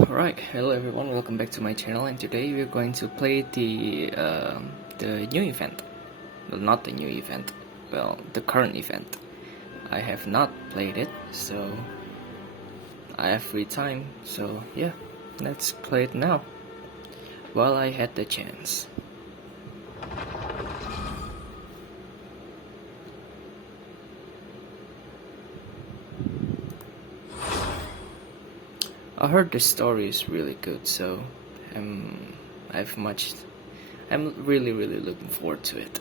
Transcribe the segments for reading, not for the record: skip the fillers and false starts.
Alright, hello everyone, welcome back to my channel, and today we're going to play the new event. Well, not the new event, well, the current event. I have not played it, so I have free time, so yeah, let's play it now, while I had the chance. I heard the story is really good, so I'm really looking forward to it.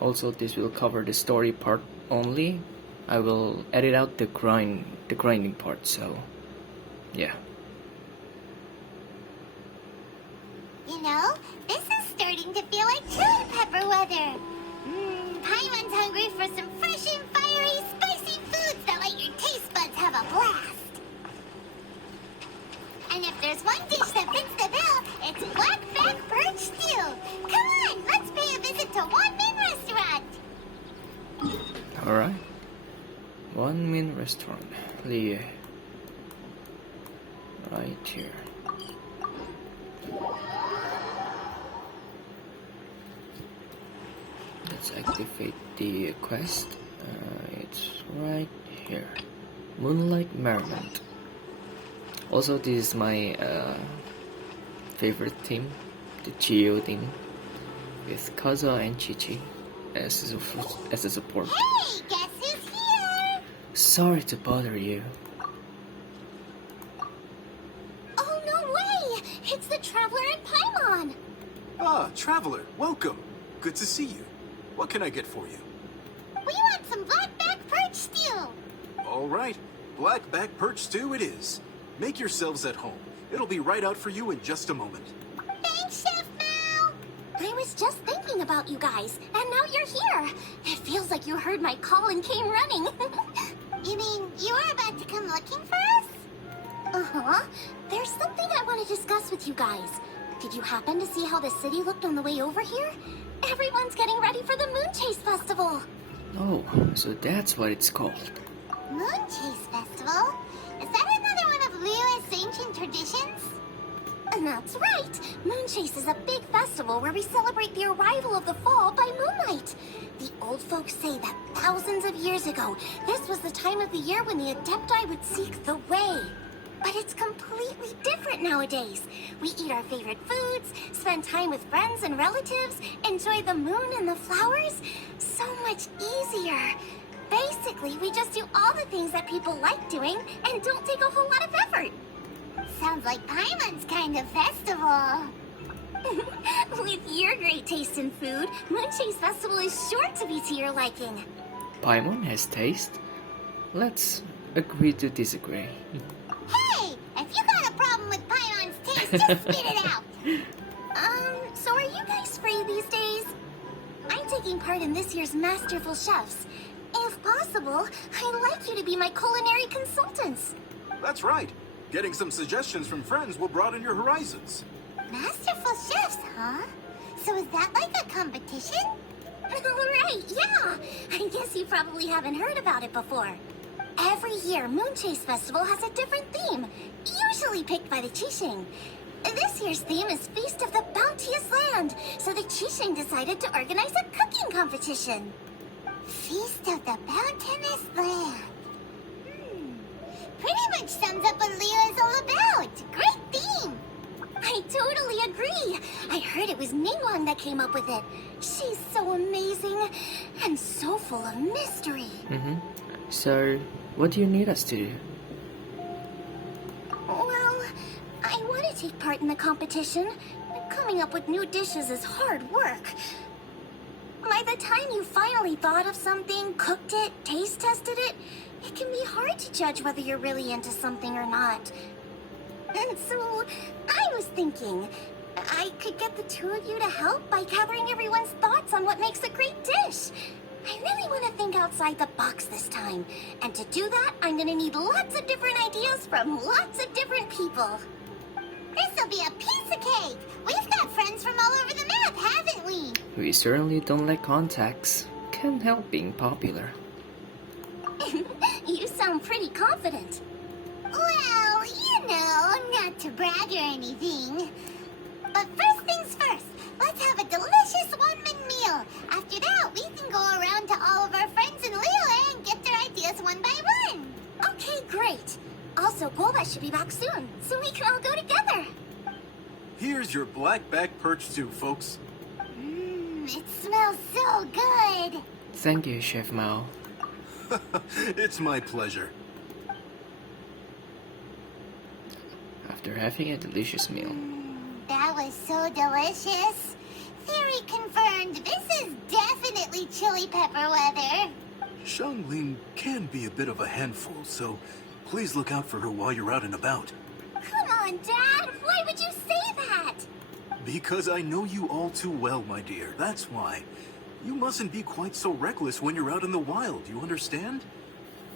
Also, this will cover the story part only. I will edit out the grinding part, so yeah. You know, this is starting to feel like chili pepper weather. Paimon's hungry for some fresh and fiery, spicy foods that let your taste buds have a blast. And if there's one dish that fits the bill, it's black-back perch stew. Come on, let's pay a visit to One Min Restaurant. Alright. One Min Restaurant. Liyue. Right here. Let's activate the quest. It's right here. Moonlight Merriment. Also, this is my favorite theme, the Chio theme, with Kaza and Chichi as a support. Hey, guess who's here? Sorry to bother you. Oh, no way! It's the Traveler and Paimon! Ah, Traveler, welcome. Good to see you. What can I get for you? We want some black-back perch stew! All right, black-back perch stew it is. Make yourselves at home. It'll be right out for you in just a moment. Thanks, Chef Mao! I was just thinking about you guys, and now you're here. It feels like you heard my call and came running. You mean you were about to come looking for us? Uh-huh. There's something I want to discuss with you guys. Did you happen to see how the city looked on the way over here? Everyone's getting ready for the Moonchase Festival. Oh, so that's what it's called. Moonchase Festival? Is that another one of Liyue's ancient traditions? And that's right! Moonchase is a big festival where we celebrate the arrival of the fall by moonlight. The old folks say that thousands of years ago, this was the time of the year when the Adepti would seek the way. But it's completely different nowadays. We eat our favorite foods, spend time with friends and relatives, enjoy the moon and the flowers. So much easier. Basically, we just do all the things that people like doing and don't take a whole lot of effort. Sounds like Paimon's kind of festival. With your great taste in food, Moonchase Festival is sure to be to your liking. Paimon has taste? Let's agree to disagree. Hey! If you got a problem with Paimon's taste, just spit it out! So are you guys free these days? I'm taking part in this year's Masterful Chefs. If possible, I'd like you to be my culinary consultants. That's right. Getting some suggestions from friends will broaden your horizons. Masterful Chefs, huh? So is that like a competition? Right, yeah! I guess you probably haven't heard about it before. Every year, Moonchase Festival has a different theme, usually picked by the Qixing. This year's theme is Feast of the Bounteous Land, so the Qixing decided to organize a cooking competition. Feast of the Bounteous Land. Pretty much sums up what Liyue is all about. Great theme! I totally agree. I heard it was Ningguang that came up with it. She's so amazing and so full of mystery. So, what do you need us to do? Well, I want to take part in the competition. Coming up with new dishes is hard work. By the time you finally thought of something, cooked it, taste tested it, it can be hard to judge whether you're really into something or not. And so, I was thinking, I could get the two of you to help by gathering everyone's thoughts on what makes a great dish. I really want to think outside the box this time. And to do that, I'm going to need lots of different ideas from lots of different people. This'll be a piece of cake! We've got friends from all over the map, haven't we? We certainly don't lack contacts. Can't help being popular. You sound pretty confident. Well, bag or anything. But first things first, let's have a delicious one-man meal. After that, we can go around to all of our friends in Liyue and get their ideas one by one. Okay, great. Also, Guoba should be back soon, so we can all go together. Here's your black-back perch stew, folks. It smells so good. Thank you, Chef Mao. It's my pleasure. After having a delicious meal. That was so delicious. Theory confirmed, this is definitely chili pepper weather. Xiangling can be a bit of a handful, so please look out for her while you're out and about. Come on, Dad. Why would you say that? Because I know you all too well, my dear. That's why. You mustn't be quite so reckless when you're out in the wild, you understand?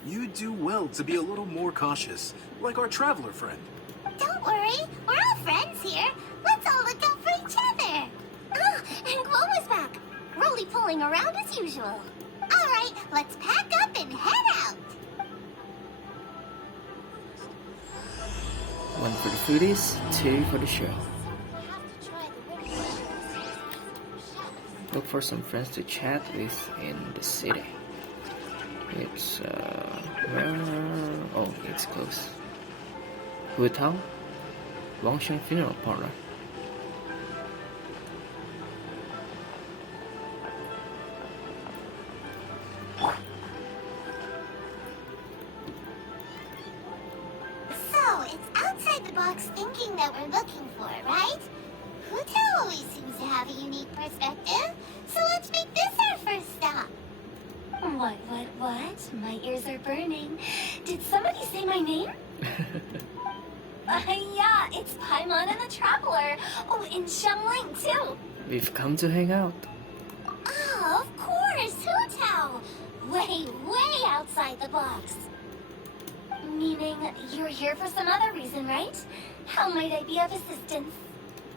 You do well to be a little more cautious, like our traveler friend. Don't worry. We're all friends here. Let's all look out for each other. Ah, and Guoba's back. Roly-poling around as usual. All right, let's pack up and head out. 1 for the foodies, 2 for the show. Look for some friends to chat with in the city. It's oh, it's close. Hutao, Longshan Funeral Parlor. So, it's outside the box thinking that we're looking for, right? Hutao always seems to have a unique perspective, so let's make this our first stop. What? My ears are burning. Did somebody say my name? Yeah, it's Paimon and the Traveler. Oh, and Xiangling, too. We've come to hang out. Oh, of course, Hutao. Way outside the box. Meaning you're here for some other reason, right? How might I be of assistance?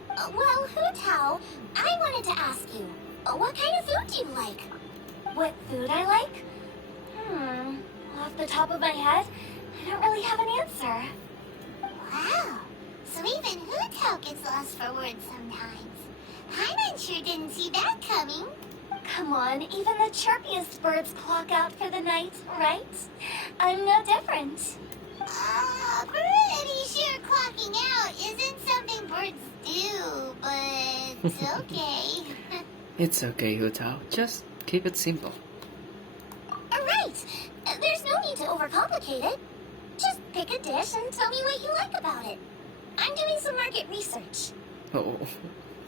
Well, Hutao, I wanted to ask you, what kind of food do you like? What food I like? Off the top of my head, I don't really have an answer. Wow, so even Hutao gets lost for words sometimes. Paimon sure didn't see that coming. Come on, even the chirpiest birds clock out for the night, right? I'm no different. Pretty sure clocking out isn't something birds do, but okay. It's okay, Hutao. Just keep it simple. Alright, there's no need to overcomplicate it. Just pick a dish and tell me what you like about it. I'm doing some market research. Oh,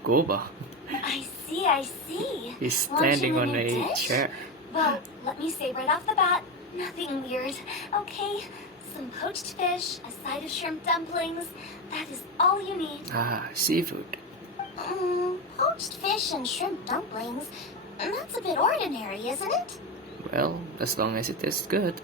Guoba. I see. He's standing on Launching a new a dish? chair. Well, let me say right off the bat, nothing weird, okay? Some poached fish, a side of shrimp dumplings. That is all you need. Ah, seafood. Poached fish and shrimp dumplings? That's a bit ordinary, isn't it? Well, as long as it tastes good.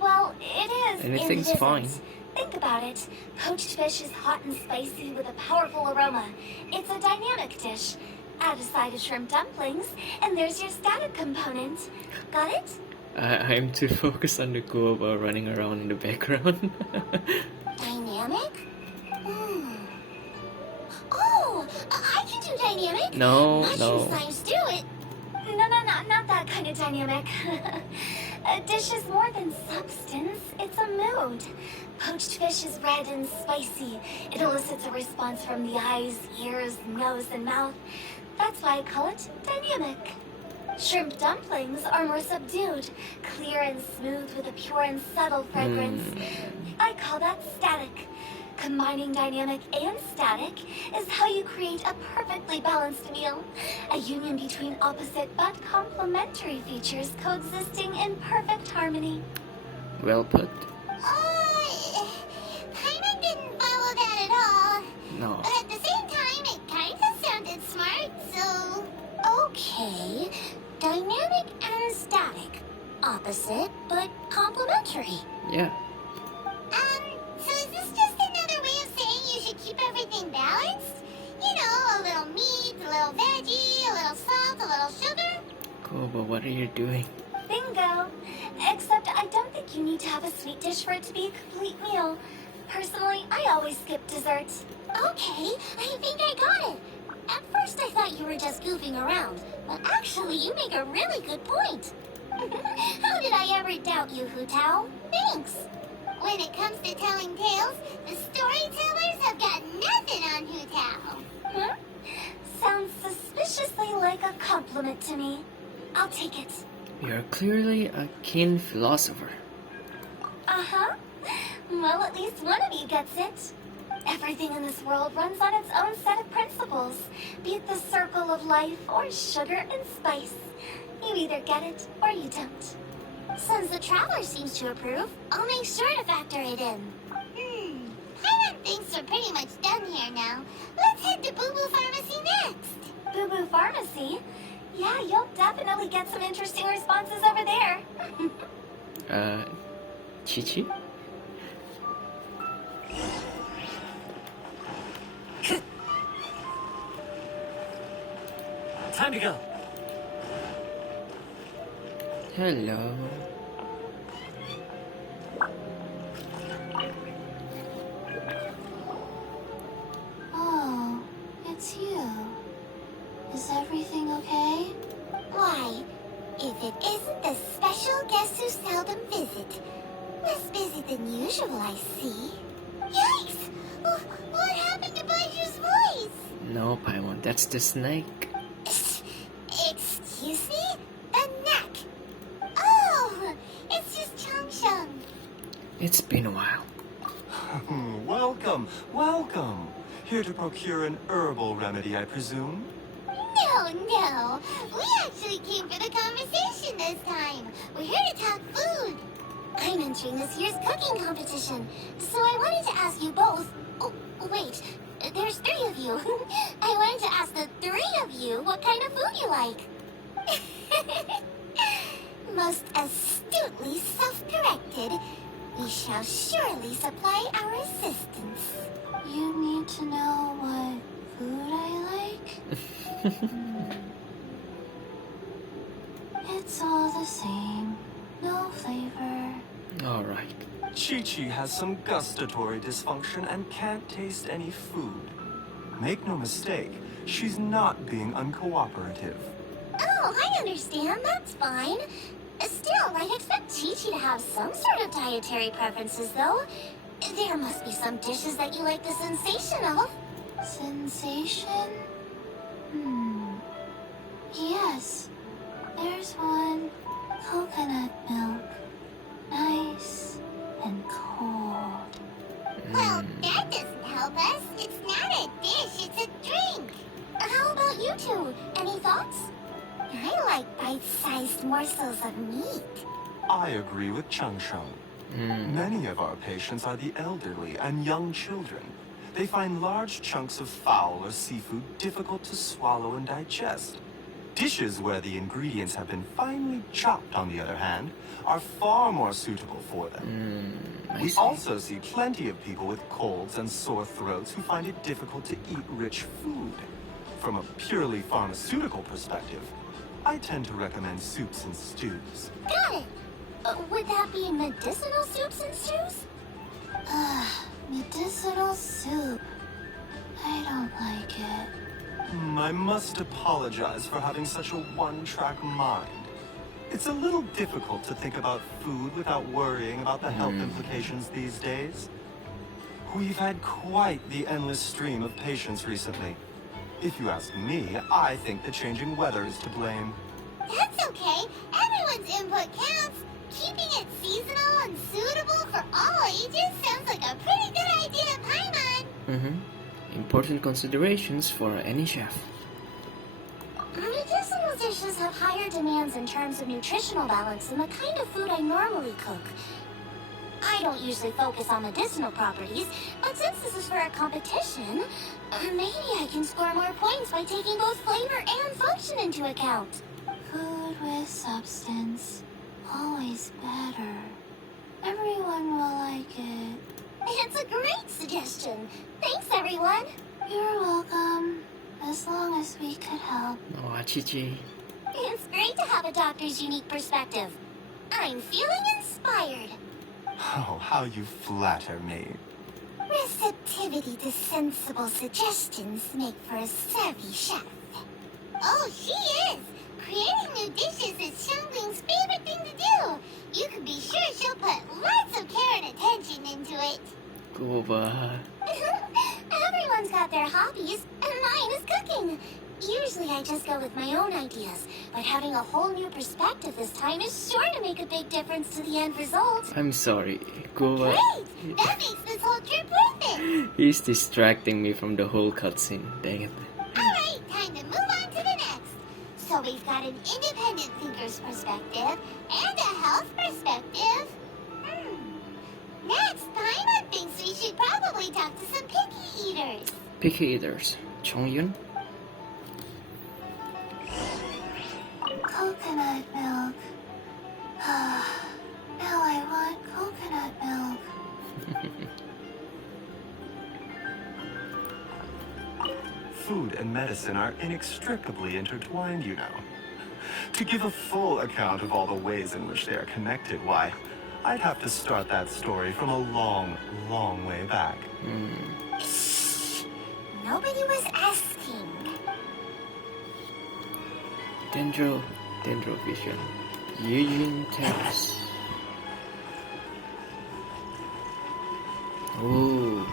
Well, it is. Anything's and it fine. isn't. Think about it. Poached fish is hot and spicy with a powerful aroma. It's a dynamic dish. Add a side of shrimp dumplings, and there's your static component. Got it? I'm too focused on the Guoba running around in the background. Dynamic? Oh, I can do dynamic. No. Signs do it. No, not that kind of dynamic. A dish is more than substance. It's a mood. Poached fish is red and spicy. It elicits a response from the eyes, ears, nose, and mouth. That's why I call it dynamic. Shrimp dumplings are more subdued, clear and smooth with a pure and subtle fragrance. I call that static. Combining dynamic and static is how you create a perfectly balanced meal. A union between opposite but complementary features coexisting in perfect harmony. Well put. Paimon didn't follow that at all. No. But at the same time, it kind of sounded smart, so... Okay, dynamic and static. Opposite, but complementary. Yeah. So is this just another way of saying you should keep everything balanced? You know, a little meat, a little veggie, a little salt, a little sugar? Guoba, what are you doing? Bingo! Except I don't think you need to have a sweet dish for it to be a complete meal. Personally, I always skip dessert. Okay, I think I got it. At first I thought you were just goofing around, but actually you make a really good point. How did I ever doubt you, Hu Tao? Thanks. When it comes to telling tales, the storytellers have got nothing on Hu Tao. Huh? Sounds suspiciously like a compliment to me. I'll take it. You're clearly a keen philosopher. Uh-huh. Well, at least one of you gets it. Everything in this world runs on its own set of principles, be it the circle of life or sugar and spice. You either get it or you don't. Since the Traveler seems to approve, I'll make sure to factor it in. I don't think we're pretty much done here now. Let's head to Boo Boo Pharmacy next. Boo Boo Pharmacy? Yeah, you'll definitely get some interesting responses over there. Chi-Chi? Time to go. Hello. Oh, it's you. Is everything okay? Why, if it isn't the special guest who seldom visit. Less busy than usual, I see. Yikes! What happened to Baiju's voice? No, Paimon, that's the snake. Excuse me? The neck. Oh, it's just Changsheng. It's been a while. Welcome, welcome. Here to procure an herbal remedy, I presume? No. We actually came for the conversation this time. We're here to talk food. I'm entering this year's cooking competition, so I wanted to ask you both. Oh, wait. There's 3 of you. I wanted to ask the 3 of you what kind of food you like. Most astutely self-corrected. We shall surely supply our assistance. You need to know what food I like? It's all the same. No flavor. Alright. Chi-Chi has some gustatory dysfunction and can't taste any food. Make no mistake, she's not being uncooperative. Oh, I understand. That's fine. Still, I expect Chi-Chi to have some sort of dietary preferences, though. There must be some dishes that you like the sensation of. Sensation? Yes. There's one. Coconut milk. Nice and cold. Well, that doesn't help us. It's not a dish, it's a drink. How about you two? Any thoughts? I like bite-sized morsels of meat. I agree with Changsheng. Many of our patients are the elderly and young children. They find large chunks of fowl or seafood difficult to swallow and digest. Dishes where the ingredients have been finely chopped, on the other hand, are far more suitable for them. We also see plenty of people with colds and sore throats who find it difficult to eat rich food. From a purely pharmaceutical perspective, I tend to recommend soups and stews. Got it. Would that be medicinal soups and stews? Medicinal soup. I don't like it. I must apologize for having such a one-track mind. It's a little difficult to think about food without worrying about the health implications these days. We've had quite the endless stream of patients recently. If you ask me, I think the changing weather is to blame. That's okay. Everyone's input counts. Keeping it seasonal and suitable for all ages sounds like a pretty good idea, Paimon. Important considerations for any chef. Medicinal dishes have higher demands in terms of nutritional balance than the kind of food I normally cook. I don't usually focus on medicinal properties, but since this is for a competition, maybe I can score more points by taking both flavor and function into account. Food with substance. Always better. Everyone will like it. It's a great suggestion. Thanks, everyone. You're welcome. As long as we could help. Oh, Chi-Chi. It's great to have a doctor's unique perspective. I'm feeling inspired. Oh, how you flatter me. Receptivity to sensible suggestions make for a savvy chef. Oh, she is! Creating new dishes is Xiangling's favorite thing to do. You can be sure she'll put lots of care and attention into it. Guoba. Everyone's got their hobbies, and mine is cooking. Usually I just go with my own ideas, but having a whole new perspective this time is sure to make a big difference to the end result. I'm sorry, Guoba. Great! That makes this whole trip worth it! He's distracting me from the whole cutscene. Dang it. Alright, time to move on to the next. So we've got an independent thinker's perspective and a health perspective. Next, Paimon thinks we should probably talk to some picky eaters. Picky eaters. Chongyun? Coconut milk. Now I want coconut milk. Food and medicine are inextricably intertwined, you know. To give a full account of all the ways in which they are connected, why, I'd have to start that story from a long, long way back. Shh. Nobody was asking. Dendrovision. Yuyun Terrace. Ooh.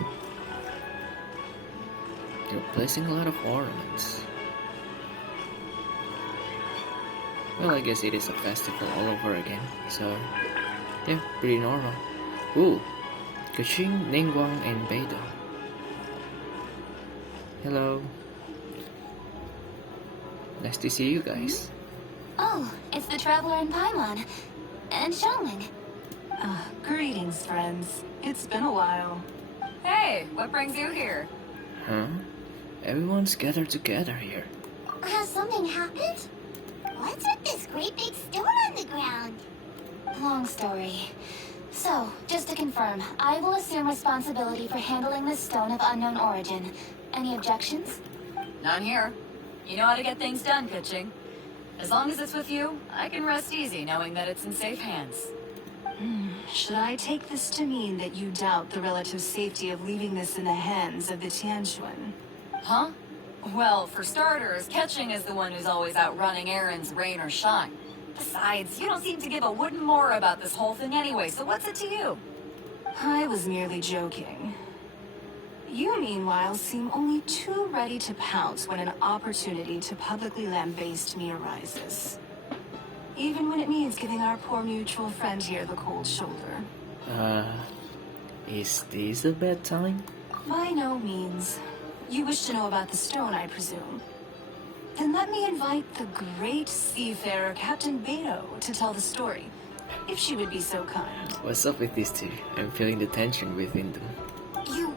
You're placing a lot of ornaments. Well, I guess it is a festival all over again, so yeah, pretty normal. Ooh, Keqing, Ningguang, and Beidou. Hello. Nice to see you guys. Oh, it's the Traveler and Paimon. And Xiangling. Greetings, friends. It's been a while. Hey, what brings you here? Huh? Everyone's gathered together here. Has something happened? What's with this great big stone on the ground? Long story. So, just to confirm, I will assume responsibility for handling this stone of unknown origin. Any objections? None here. You know how to get things done, Keqing. As long as it's with you, I can rest easy knowing that it's in safe hands. Should I take this to mean that you doubt the relative safety of leaving this in the hands of the Tianquan? Huh? Well, for starters, Keqing is the one who's always out running errands, rain or shine. Besides, you don't seem to give a wooden more about this whole thing anyway, so what's it to you? I was merely joking. You, meanwhile, seem only too ready to pounce when an opportunity to publicly lambaste me arises. Even when it means giving our poor mutual friend here the cold shoulder. Is this a bad time? By no means. You wish to know about the stone, I presume. Then let me invite the great seafarer Captain Beidou to tell the story, if she would be so kind. What's up with these two? I'm feeling the tension within them. You...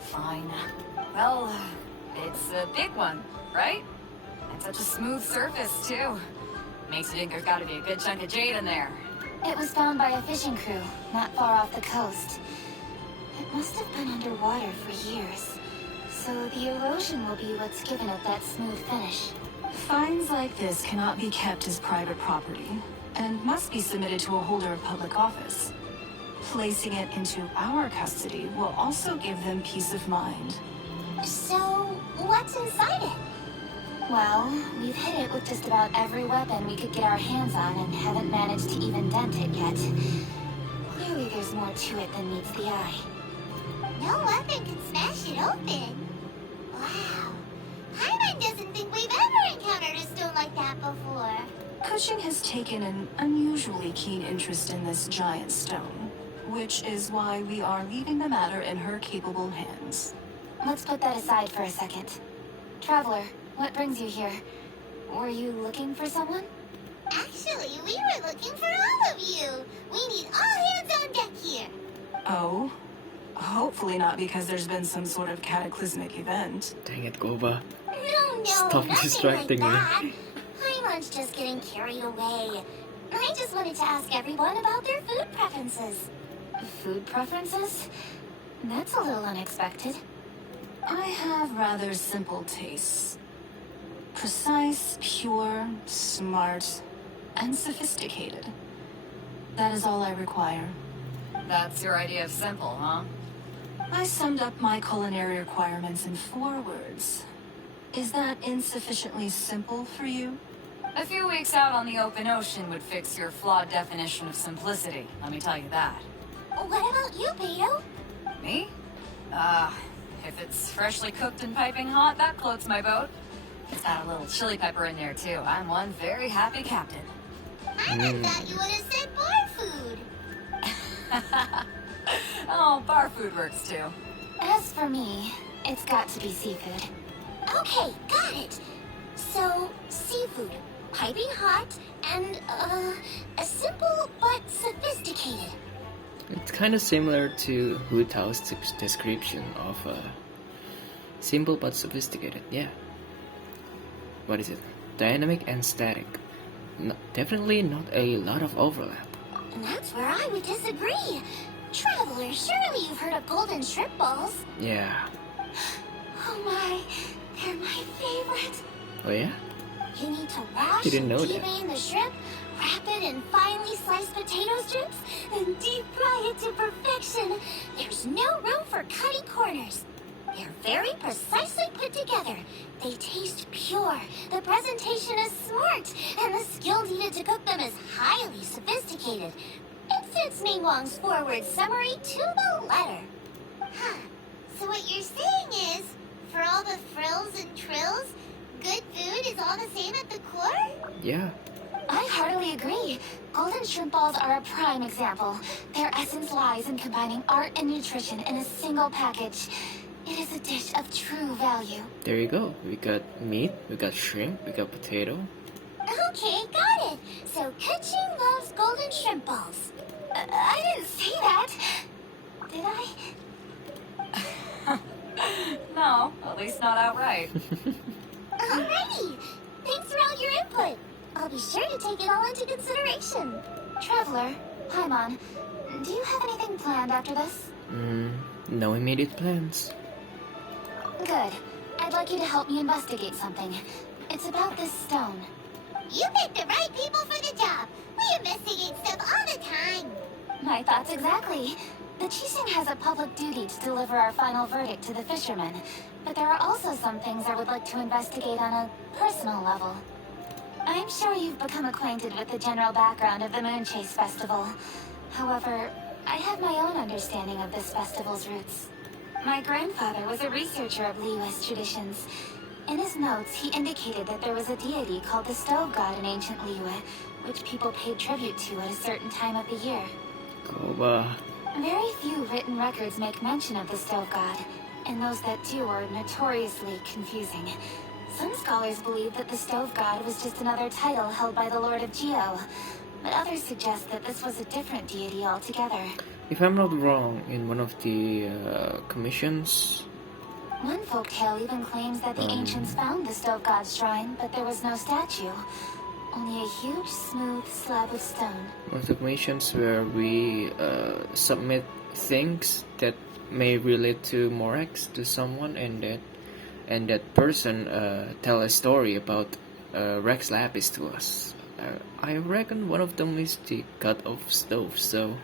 Fine. Well, it's a big one, right? And such a smooth surface, too. Makes you think there's gotta be a good chunk of jade in there. It was found by a fishing crew, not far off the coast. It must have been underwater for years. So the erosion will be what's given it that smooth finish. Finds like this cannot be kept as private property, and must be submitted to a holder of public office. Placing it into our custody will also give them peace of mind. So, what's inside it? Well, we've hit it with just about every weapon we could get our hands on and haven't managed to even dent it yet. Clearly there's more to it than meets the eye. No weapon can smash it open. Wow. Paimon doesn't think we've ever encountered a stone like that before. Keqing has taken an unusually keen interest in this giant stone, which is why we are leaving the matter in her capable hands. Let's put that aside for a second. Traveler, what brings you here? Were you looking for someone? Actually, we were looking for all of you. We need all hands on deck here. Oh? Hopefully not because there's been some sort of cataclysmic event. Dang it, Guoba. No, Stop nothing distracting me. like that. Paimon's just getting carried away. I just wanted to ask everyone about their food preferences. Food preferences? That's a little unexpected. I have rather simple tastes. Precise, pure, smart, and sophisticated. That is all I require. That's your idea of simple, huh? I summed up my culinary requirements in 4 words. Is that insufficiently simple for you? A few weeks out on the open ocean would fix your flawed definition of simplicity, let me tell you that. What about you, Beto? Me? If it's freshly cooked and piping hot, that floats my boat. It's got a little chili pepper in there, too. I'm one very happy captain. I thought you would have said bar food. Oh, bar food works, too. As for me, it's got to be seafood. Okay, got it. So, seafood, piping hot, and, simple but sophisticated. It's kind of similar to Hu Tao's description of simple but sophisticated. Yeah. What is it? Dynamic and static. Definitely not a lot of overlap. And that's where I would disagree. Traveler, surely you've heard of golden shrimp balls. Yeah. Oh my, they're my favorite. Oh yeah? You need to wash Didn't and know that. devein the shrimp, wrap it in finely sliced potato strips, and deep fry it to perfection. There's no room for cutting corners. They're very precisely put together. They taste pure, the presentation is smart, and the skill needed to cook them is highly sophisticated. It fits Ming Wang's forward summary to the letter. Huh. So what you're saying is, for all the frills and trills, good food is all the same at the core? Yeah. I heartily agree. Golden shrimp balls are a prime example. Their essence lies in combining art and nutrition in a single package. It is a dish of true value. There you go. We got meat, we got shrimp, we got potato. Okay, got it. So Kuching loves golden shrimp balls. I didn't say that. Did I? No, at least not outright. Alrighty. Thanks for all your input. I'll be sure to take it all into consideration. Traveler, Paimon, do you have anything planned after this? No immediate plans. Good. I'd like you to help me investigate something. It's about this stone. You picked the right people for the job. We investigate stuff all the time. My thoughts exactly. The Chising has a public duty to deliver our final verdict to the fishermen, but there are also some things I would like to investigate on a personal level. I'm sure you've become acquainted with the general background of the Moonchase Festival. However, I have my own understanding of this festival's roots. My grandfather was a researcher of Liyue's traditions. In his notes, he indicated that there was a deity called the Stove God in ancient Liyue, which people paid tribute to at a certain time of the year. Guoba. Very few written records make mention of the Stove God, and those that do are notoriously confusing. Some scholars believe that the Stove God was just another title held by the Lord of Geo, but others suggest that this was a different deity altogether. If I'm not wrong, in one of the commissions, One folktale even claims that the ancients found the Stove God's shrine, but there was no statue. Only a huge, smooth slab of stone. one of the commissions where we submit things that may relate to Morex to someone, and that person tell a story about Rex Lapis to us. I reckon one of them is the God of Stove, so...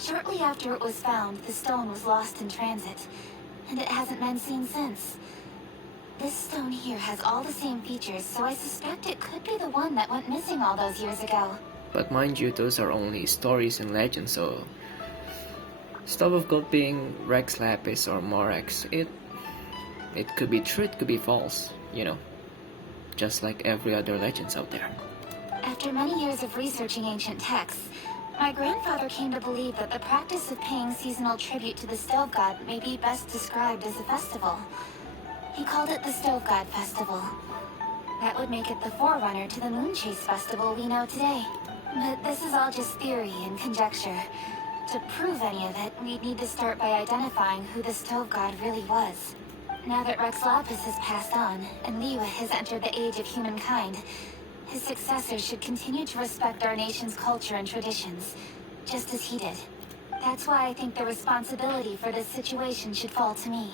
Shortly after it was found, the stone was lost in transit, and it hasn't been seen since. This stone here has all the same features, so I suspect it could be the one that went missing all those years ago. But mind you, those are only stories and legends, so... Stove of Gold being Rex Lapis or Morex, it could be true, it could be false, you know. Just like every other legends out there. After many years of researching ancient texts, my grandfather came to believe that the practice of paying seasonal tribute to the Stove God may be best described as a festival. He called it the Stove God Festival. That would make it the forerunner to the Moonchase Festival we know today. But this is all just theory and conjecture. To prove any of it, we'd need to start by identifying who the Stove God really was. Now that Rex Lapis has passed on, and Liyue has entered the age of humankind, his successors should continue to respect our nation's culture and traditions, just as he did. That's why I think the responsibility for this situation should fall to me.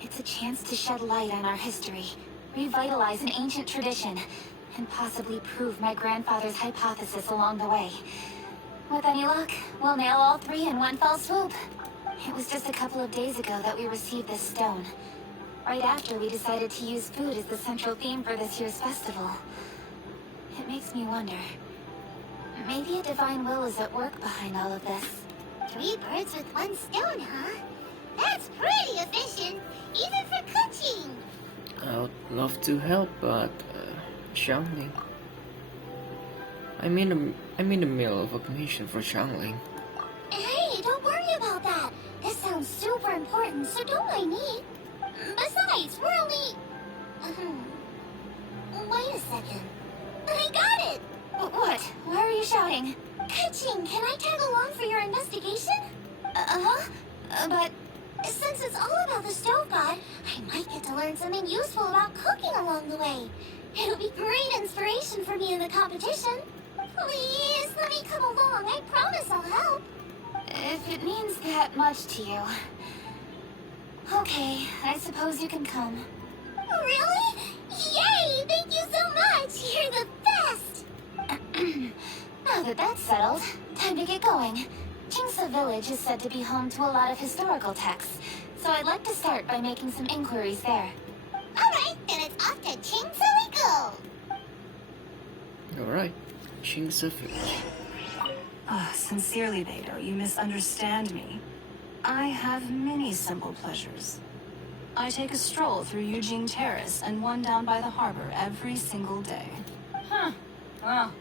It's a chance to shed light on our history, revitalize an ancient tradition, and possibly prove my grandfather's hypothesis along the way. With any luck, we'll nail all 3 in one fell swoop. It was just a couple of days ago that we received this stone. Right after we decided to use food as the central theme for this year's festival. It makes me wonder. Maybe a divine will is at work behind all of this. 3 birds with 1 stone, huh? That's pretty efficient, even for cooking. I would love to help, but Xiangling. I'm in the middle of a mission for Xiangling. Hey, don't worry about that. This sounds super important, so don't mind me. Besides, we're only... Wait a second. I got it! What? Why are you shouting? Kaching, can I tag along for your investigation? But since it's all about the stove god, I might get to learn something useful about cooking along the way. It'll be great inspiration for me in the competition. Please, let me come along. I promise I'll help. If it means that much to you. Okay, I suppose you can come. Really? Yay! Thank you so much! You're the best! Now that that's settled, time to get going. Qingce Village is said to be home to a lot of historical texts, so I'd like to start by making some inquiries there. Alright, then it's off to Qingce we go! Alright, Qingce Village. Sincerely, Beidou, you misunderstand me. I have many simple pleasures. I take a stroll through Yujing Terrace and one down by the harbor every single day. Huh. Well,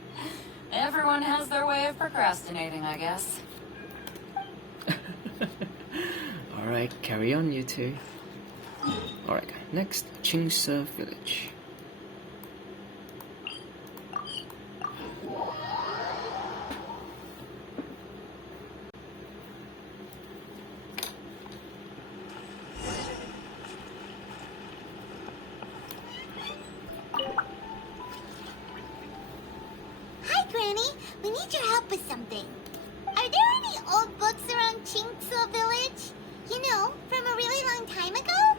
everyone has their way of procrastinating, I guess. Alright, carry on, you two. Alright, next, Qingce Village. Hi, Granny. We need your help with something. Are there any old books around Qingce Village? You know, from a really long time ago?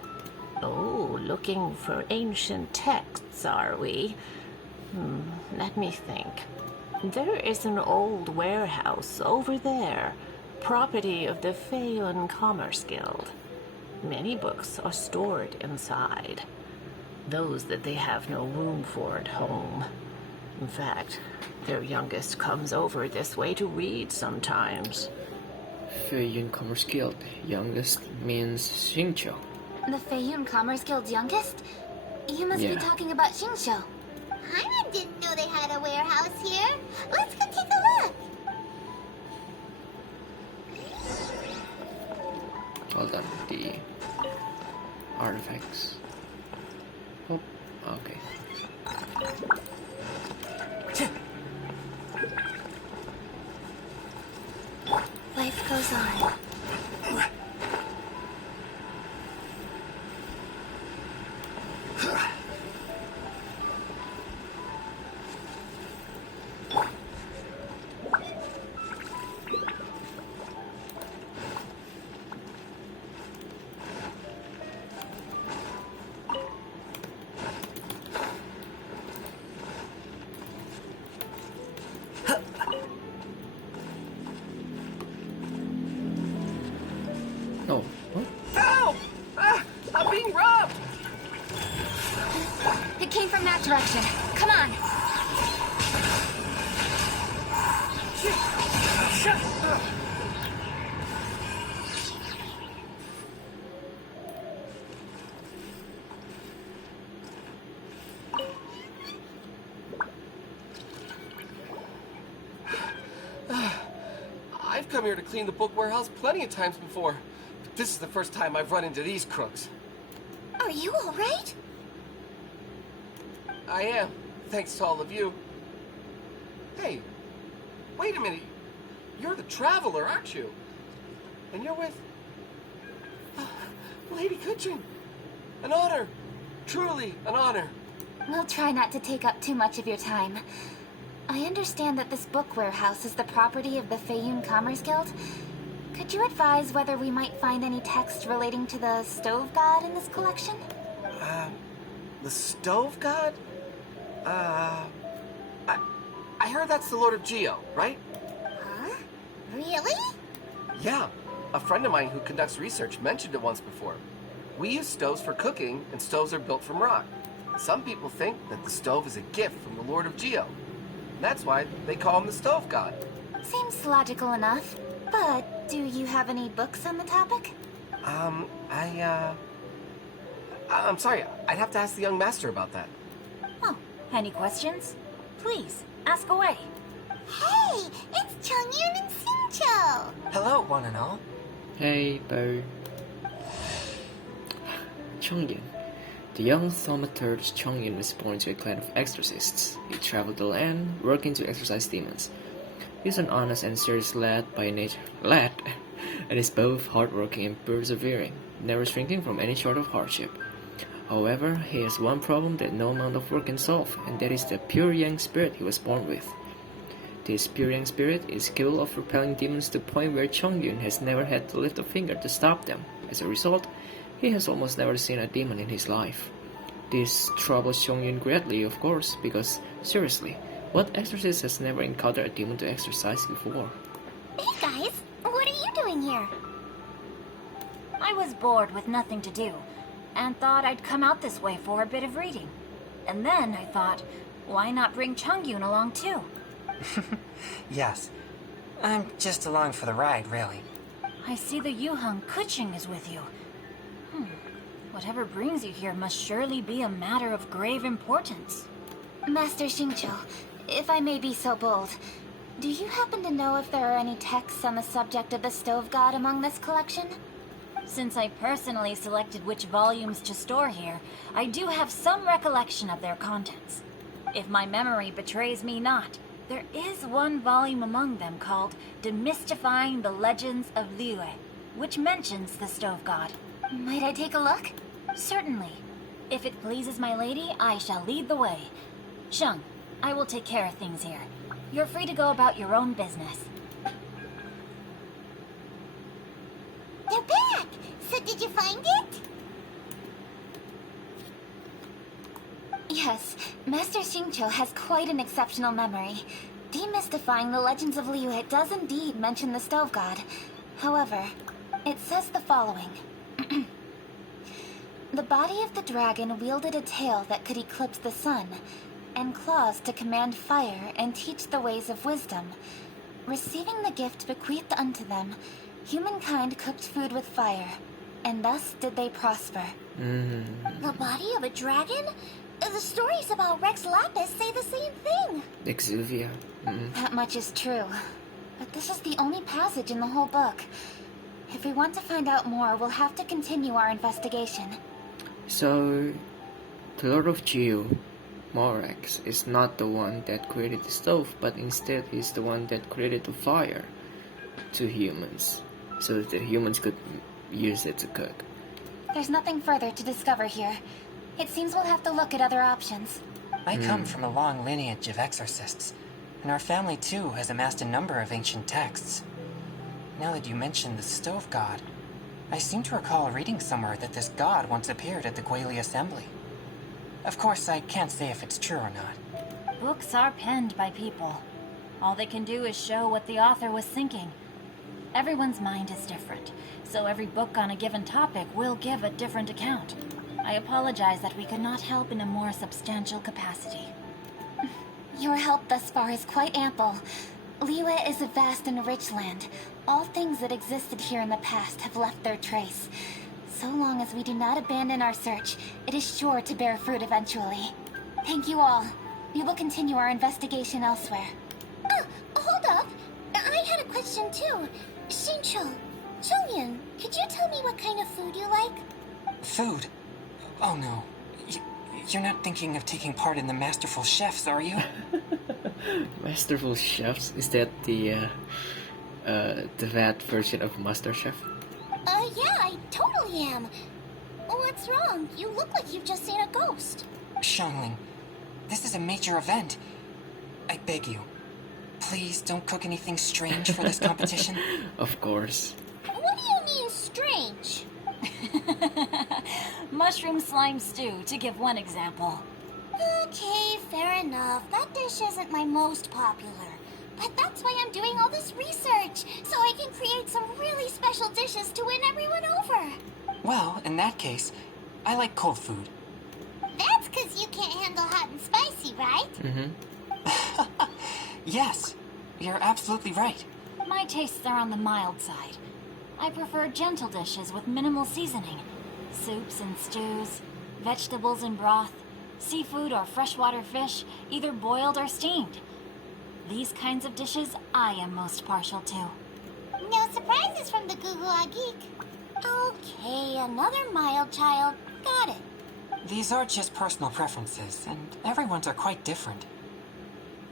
Oh, looking for ancient texts, are we? Let me think. There is an old warehouse over there, property of the Feiyun Commerce Guild. Many books are stored inside. Those that they have no room for at home. In fact, their youngest comes over this way to read sometimes. Feiyun Commerce Guild. Youngest means Xingqiu. The Feiyun Commerce Guild's youngest? You must be talking about Xingqiu. Paimon didn't know they had a warehouse here. Let's go take a look. Hold on, the artifacts. Oh, okay. Life goes on. Oh, what? Help! I'm being robbed! It came from that direction. Come on. I've come here to clean the book warehouse plenty of times before. But this is the first time I've run into these crooks. Are you all right? I am, thanks to all of you. Hey, wait a minute. You're the traveler, aren't you? And you're with... Lady Kuchin. An honor. Truly an honor. We'll try not to take up too much of your time. I understand that this book warehouse is the property of the Feiyun Commerce Guild. Could you advise whether we might find any text relating to the stove god in this collection? The stove god? I heard that's the Lord of Geo, right? Huh? Really? Yeah. A friend of mine who conducts research mentioned it once before. We use stoves for cooking, and stoves are built from rock. Some people think that the stove is a gift from the Lord of Geo. That's why they call him the Stove God. Seems logical enough. But do you have any books on the topic? I'm sorry, I'd have to ask the young master about that. Oh, any questions? Please, ask away. Hey, it's Chongyun and Xingqiu! Hello, one and all. Hey, Bo. Chongyun. The young thaumaturge Chongyun was born to a clan of exorcists. He traveled the land, working to exorcise demons. He's an honest and serious lad by nature, and is both hardworking and persevering, never shrinking from any sort of hardship. However, he has one problem that no amount of work can solve, and that is the pure yang spirit he was born with. This pure yang spirit is capable of repelling demons to the point where Chongyun has never had to lift a finger to stop them. As a result, he has almost never seen a demon in his life. This troubles Chongyun greatly, of course, because, seriously, what exorcist has never encountered a demon to exorcise before? Hey guys, what are you doing here? I was bored with nothing to do, and thought I'd come out this way for a bit of reading. And then I thought, why not bring Chongyun along too? Yes. I'm just along for the ride, really. I see the Yuheng Kuching is with you. Whatever brings you here must surely be a matter of grave importance. Master Xingqiu, if I may be so bold, do you happen to know if there are any texts on the subject of the Stove God among this collection? Since I personally selected which volumes to store here, I do have some recollection of their contents. If my memory betrays me not, there is one volume among them called Demystifying the Legends of Liyue, which mentions the Stove God. Might I take a look? Certainly. If it pleases my lady, I shall lead the way. Sheng, I will take care of things here. You're free to go about your own business. They're back! So did you find it? Yes, Master Xingqiu has quite an exceptional memory. Demystifying the Legends of Liyue does indeed mention the Stove God. However, it says the following. The body of the dragon wielded a tail that could eclipse the sun, and claws to command fire and teach the ways of wisdom. Receiving the gift bequeathed unto them, humankind cooked food with fire, and thus did they prosper. The body of a dragon? The stories about Rex Lapis say the same thing. Exuvia. That much is true. But this is the only passage in the whole book. If we want to find out more, we'll have to continue our investigation. So, the Lord of Geo, Morax, is not the one that created the stove, but instead he's the one that created the fire to humans, so that the humans could use it to cook. There's nothing further to discover here. It seems we'll have to look at other options. I come from a long lineage of exorcists, and our family too has amassed a number of ancient texts. Now that you mention the Stove God, I seem to recall reading somewhere that this god once appeared at the Guili Assembly. Of course, I can't say if it's true or not. Books are penned by people. All they can do is show what the author was thinking. Everyone's mind is different, so every book on a given topic will give a different account. I apologize that we could not help in a more substantial capacity. Your help thus far is quite ample. Liyue is a vast and rich land. All things that existed here in the past have left their trace. So long as we do not abandon our search, it is sure to bear fruit eventually. Thank you all. We will continue our investigation elsewhere. Hold up. I had a question too. Xingqiu, Chongyun, could you tell me what kind of food you like? Food? Oh no. You're not thinking of taking part in the Masterful Chefs, are you? Masterful Chefs? Is that the that version of MasterChef? Yeah, I totally am. What's wrong? You look like you've just seen a ghost. Xiangling, this is a major event. I beg you, please don't cook anything strange for this competition. Of course. What do you mean, strange? Mushroom slime stew, to give one example. Okay, fair enough. That dish isn't my most popular. But that's why I'm doing all this research, so I can create some really special dishes to win everyone over. Well, in that case, I like cold food. That's because you can't handle hot and spicy, right? Mm-hmm. Yes, you're absolutely right. My tastes are on the mild side. I prefer gentle dishes with minimal seasoning. Soups and stews, vegetables and broth, seafood or freshwater fish, either boiled or steamed. These kinds of dishes I am most partial to. No surprises from the Guoba geek. Okay, another mild child. Got it. These are just personal preferences, and everyone's are quite different.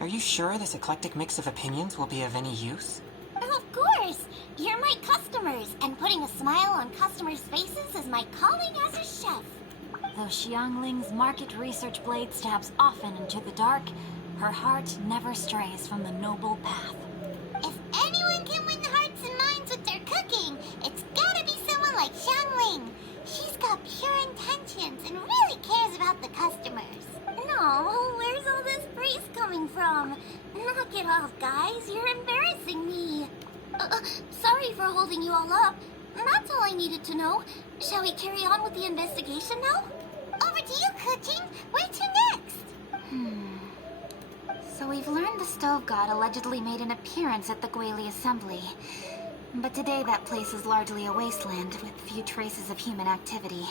Are you sure this eclectic mix of opinions will be of any use? Of course! You're my customers, and putting a smile on customers' faces is my calling as a chef. Though Xiangling's market research blade stabs often into the dark, her heart never strays from the noble path. If anyone can win the hearts and minds with their cooking, it's gotta be someone like Xiangling. She's got pure intentions and really cares about the customers. No, where's all this praise coming from? Knock it off, guys. You're embarrassing me. Sorry for holding you all up. That's all I needed to know. Shall we carry on with the investigation now? Over to you, Kuching. Where to next? So we've learned the Stove God allegedly made an appearance at the Guili Assembly. But today that place is largely a wasteland with few traces of human activity.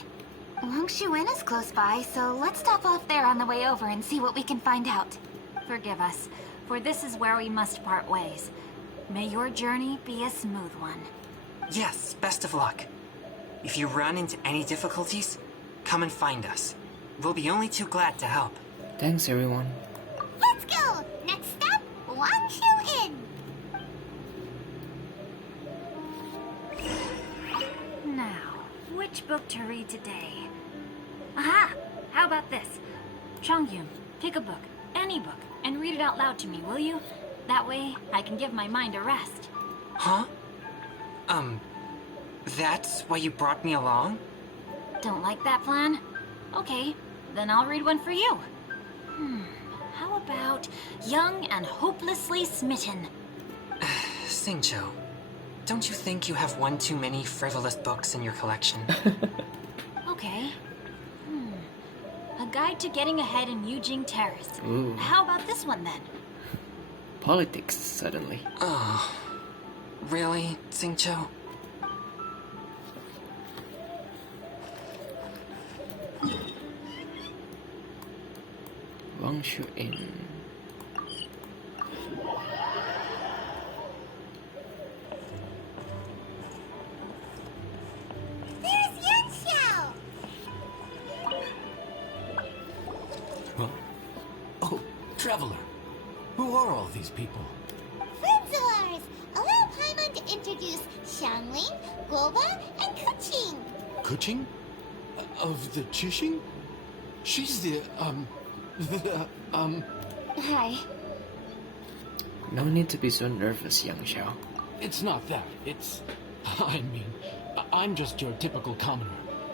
Longshuin is close by, so let's stop off there on the way over and see what we can find out. Forgive us, for this is where we must part ways. May your journey be a smooth one. Yes, best of luck. If you run into any difficulties, come and find us. We'll be only too glad to help. Thanks, everyone. Let's go! Next stop, Wangshu Inn! Now, which book to read today? Aha! How about this? Chongyun, pick a book, any book, and read it out loud to me, will you? That way, I can give my mind a rest. Huh? That's why you brought me along? Don't like that plan? Okay, then I'll read one for you. How about Young and Hopelessly Smitten? Xingqiu, don't you think you have one too many frivolous books in your collection? Okay. A Guide to Getting Ahead in Yujing Terrace. Ooh. How about this one then? Politics, suddenly. Oh, really, Xingqiu? Wangshu Inn. There's Yanxiao! Huh? Oh, Traveler. Who are all these people? Friends of ours! Allow Paimon to introduce Xiangling, Guoba, and Kuching. Kuching? Of the Chishing? She's the, Hi. No need to be so nervous, Yang Xiao. It's not that. It's... I mean, I'm just your typical commoner.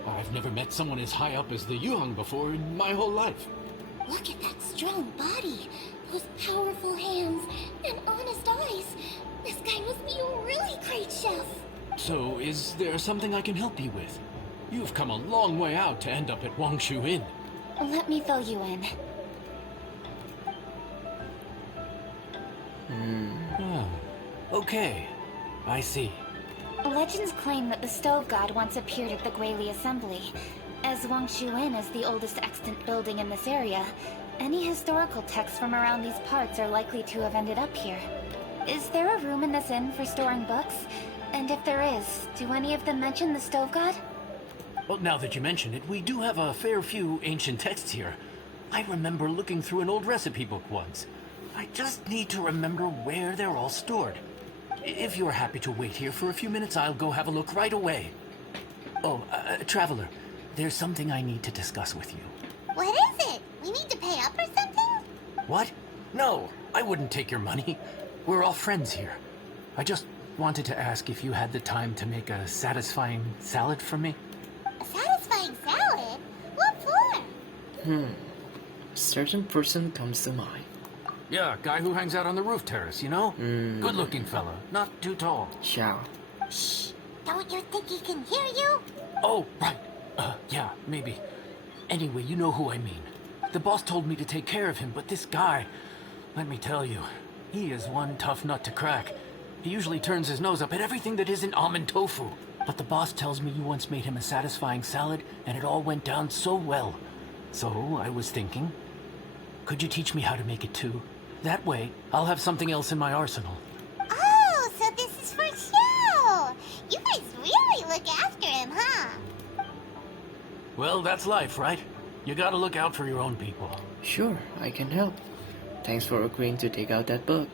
I've never met someone as high up as the Yuheng before in my whole life. Look at that strong body, those powerful hands, and honest eyes. This guy must be a really great chef. So, is there something I can help you with? You've come a long way out to end up at Wangshu Inn. Let me fill you in. Ah, okay. I see. Legends claim that the Stove God once appeared at the Guili Assembly. As Wangshu Inn is the oldest extant building in this area, any historical texts from around these parts are likely to have ended up here. Is there a room in this inn for storing books? And if there is, do any of them mention the Stove God? Well, now that you mention it, we do have a fair few ancient texts here. I remember looking through an old recipe book once. I just need to remember where they're all stored. If you're happy to wait here for a few minutes, I'll go have a look right away. Oh, Traveler, there's something I need to discuss with you. What is it? We need to pay up or something? What? No, I wouldn't take your money. We're all friends here. I just wanted to ask if you had the time to make a satisfying salad for me. A satisfying salad? What for? Certain person comes to mind. Yeah, guy who hangs out on the roof terrace, you know? Good-looking fella, not too tall. Xiao. Shh! Don't you think he can hear you? Oh, right. Yeah, maybe. Anyway, you know who I mean. The boss told me to take care of him, but this guy, let me tell you, he is one tough nut to crack. He usually turns his nose up at everything that isn't almond tofu. But the boss tells me you once made him a satisfying salad, and it all went down so well. So, I was thinking, could you teach me how to make it too? That way, I'll have something else in my arsenal. Oh, so this is for show! You guys really look after him, huh? Well, that's life, right? You gotta look out for your own people. Sure, I can help. Thanks for agreeing to take out that book.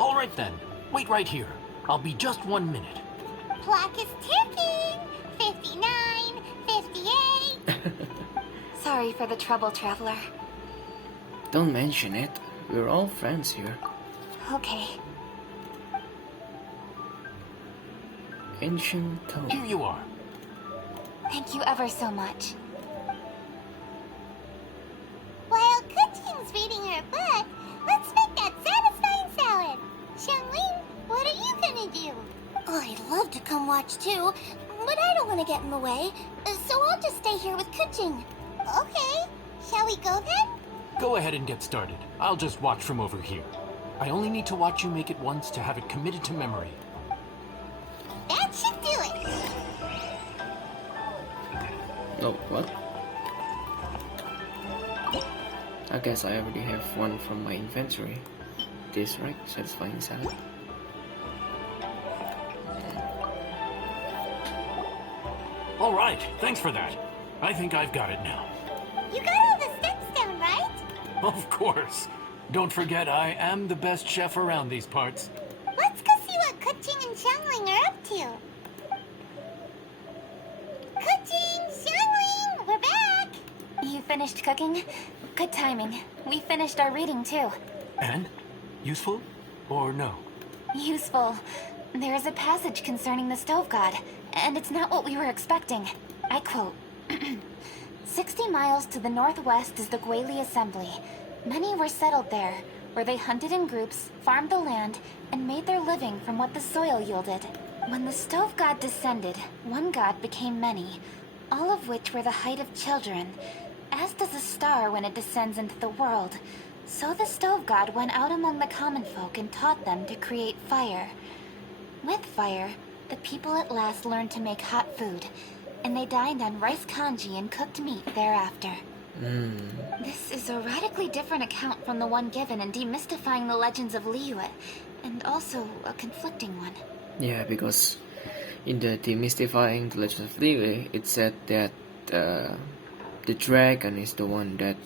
All right then. Wait right here. I'll be just 1 minute. Clock is ticking! 59, 58... Sorry for the trouble, Traveler. Don't mention it. We're all friends here. Okay. Ancient Here tome. you are. Thank you ever so much. While Kuching's reading her book, let's make that satisfying salad. Xiangling, what are you gonna do? I'd love to come watch too, but I don't want to get in the way, so I'll just stay here with Kuching. Okay, shall we go then? Go ahead and get started. I'll just watch from over here. I only need to watch you make it once to have it committed to memory. That should do it. Oh, what? I guess I already have one from my inventory. This, right? Satisfying salad. All right, thanks for that. I think I've got it now. You got all the steps down, right? Of course. Don't forget, I am the best chef around these parts. Let's go see what Kuching and Xiangling are up to. Kuching, Xiangling, we're back! You finished cooking? Good timing. We finished our reading too. And? Useful? Or no? Useful. There is a passage concerning the stove god, and it's not what we were expecting. I quote, 60 miles to the northwest is the Gueli Assembly. Many were settled there, where they hunted in groups, farmed the land, and made their living from what the soil yielded. When the stove god descended, one god became many, all of which were the height of children. As does a star when it descends into the world, so the stove god went out among the common folk and taught them to create fire. With fire, the people at last learned to make hot food, and they dined on rice congee and cooked meat thereafter. This is a radically different account from the one given in Demystifying the Legends of Liyue, and also a conflicting one. Yeah, because in the Demystifying the Legend of Liyue, it said that the dragon is the one that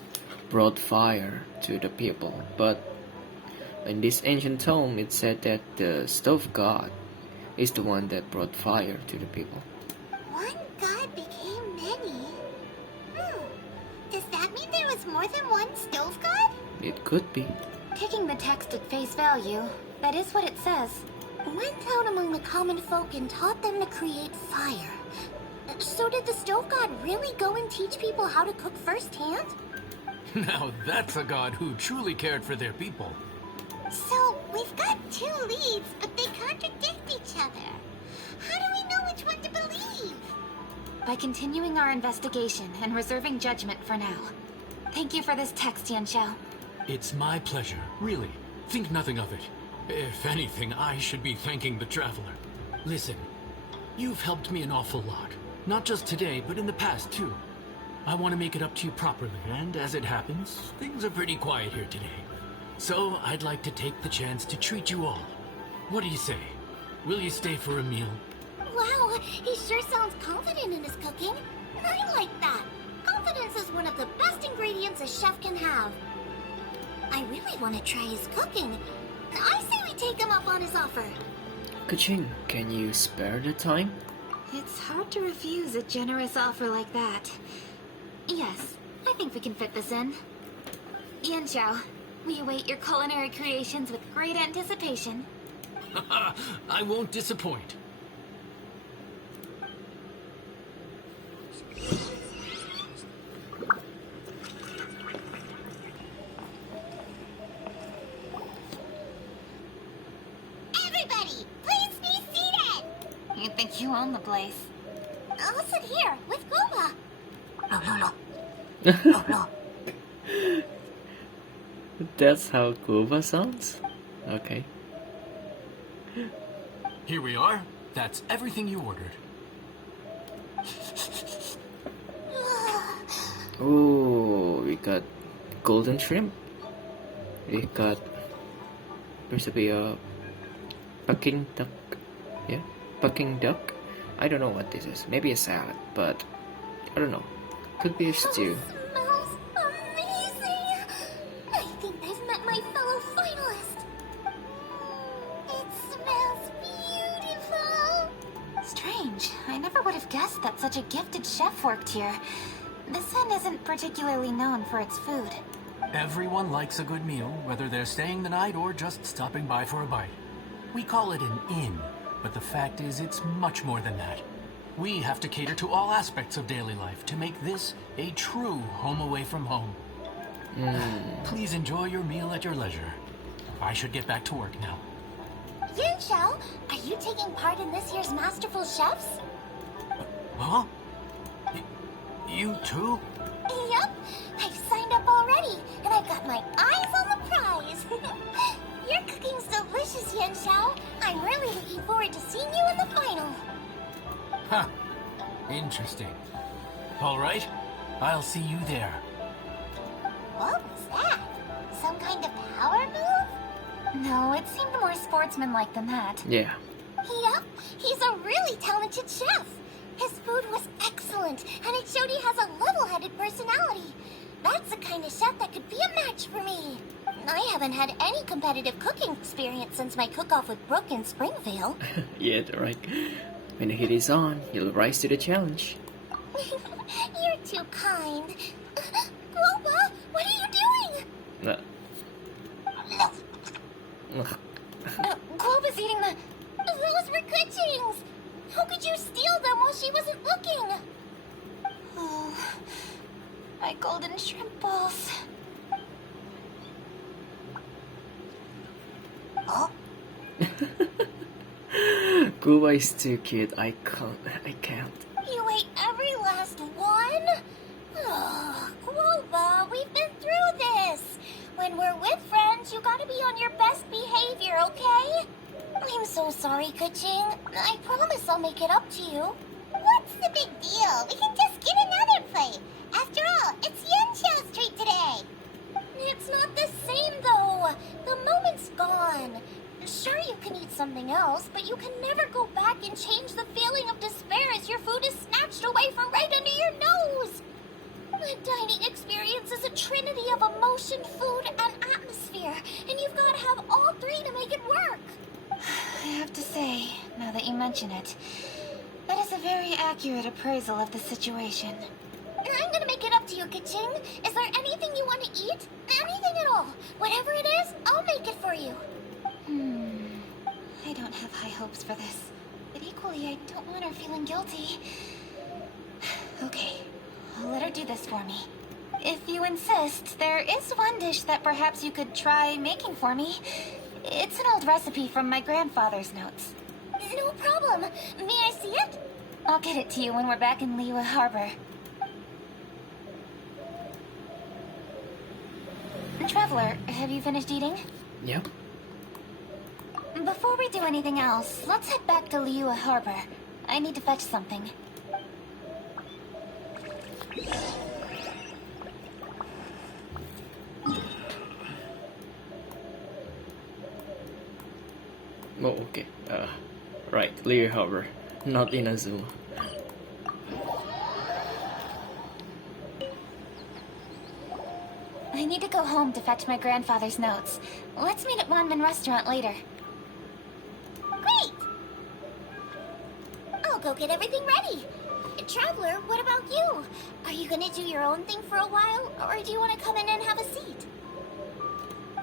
brought fire to the people. But in this ancient tome, it said that the stove god is the one that brought fire to the people. One god became many? Does that mean there was more than one stove god? It could be. Taking the text at face value, that is what it says. Went out among the common folk and taught them to create fire. So did the stove god really go and teach people how to cook firsthand? Now that's a god who truly cared for their people. So, we've got two leads, but they contradict each other. How do we know which one to believe? By continuing our investigation and reserving judgment for now. Thank you for this text, Yanxiao. It's my pleasure, really. Think nothing of it. If anything, I should be thanking the Traveler. Listen, you've helped me an awful lot. Not just today, but in the past, too. I want to make it up to you properly, and as it happens, things are pretty quiet here today. So, I'd like to take the chance to treat you all. What do you say? Will you stay for a meal? Wow, he sure sounds confident in his cooking. I like that. Confidence is one of the best ingredients a chef can have. I really want to try his cooking. I say we take him up on his offer. Kuching, can you spare the time? It's hard to refuse a generous offer like that. Yes, I think we can fit this in. Yanxiao, we await your culinary creations with great anticipation. I won't disappoint. own the place. I'll sit here with Guoba. That's how Guoba sounds? Okay. Here we are. That's everything you ordered. Oh, we got golden shrimp. We got supposed to be a Peking duck. Yeah, Peking duck. I don't know what this is. Maybe a salad, but I don't know. Could be a stew. Smells amazing! I think I've met my fellow finalist. It smells beautiful. Strange. I never would have guessed that such a gifted chef worked here. This inn isn't particularly known for its food. Everyone likes a good meal, whether they're staying the night or just stopping by for a bite. We call it an inn, but the fact is it's much more than that. We have to cater to all aspects of daily life to make this a true home away from home. Please enjoy your meal at your leisure. I should get back to work now. Yunxiao, are you taking part in this year's Masterful Chefs? Huh? You too? Yup, I've signed up already, and I've got my eyes on the prize. Your cooking's delicious, Yunxiao. I'm really looking forward to seeing you in the final. Huh. Interesting. All right. I'll see you there. What was that? Some kind of power move? No, it seemed more sportsmanlike than that. Yeah. Yup, he's a really talented chef. His food was excellent, and it showed he has a level-headed personality. That's the kind of chef that could be a match for me. I haven't had any competitive cooking experience since my cook-off with Brooke in Springvale. Yeah, right. When the heat is on, you'll rise to the challenge. You're too kind. Guoba, what are you doing? Guoba's eating the... Those were Kuching's. How could you steal them while she wasn't looking? Oh, my golden shrimp balls. Oh? Guoba is too cute. I can't. You ate every last one? Oh, Guoba, we've been through this. When we're with friends, you gotta be on your best behavior, okay? I'm so sorry, Kuching. I promise I'll make it up to you. What's the big deal? We can just get another plate. After all, it's Yunxiao's treat today. It's not the same, though. The moment's gone. Sure, you can eat something else, but you can never go back and change the feeling of despair as your food is snatched away from right under your nose. The dining experience is a trinity of emotion, food, and atmosphere, and you've got to have all three to make it work. I have to say, now that you mention it, that is a very accurate appraisal of the situation. I'm gonna make it up to you, Kuching. Is there anything you want to eat? Anything at all. Whatever it is, I'll make it for you. I don't have high hopes for this. But equally, I don't want her feeling guilty. Okay, I'll let her do this for me. If you insist, there is one dish that perhaps you could try making for me. It's an old recipe from my grandfather's notes. No problem. May I see it? I'll get it to you when we're back in Liyue Harbor. Traveler, have you finished eating? Yep. Before we do anything else, let's head back to Liyue Harbor. I need to fetch something. Oh, okay. Right, Liyue Harbor, not Inazuma. I need to go home to fetch my grandfather's notes. Let's meet at Wanman Restaurant later. Great! I'll go get everything ready. Traveler, what about you? Are you gonna do your own thing for a while, or do you want to come in and have a seat?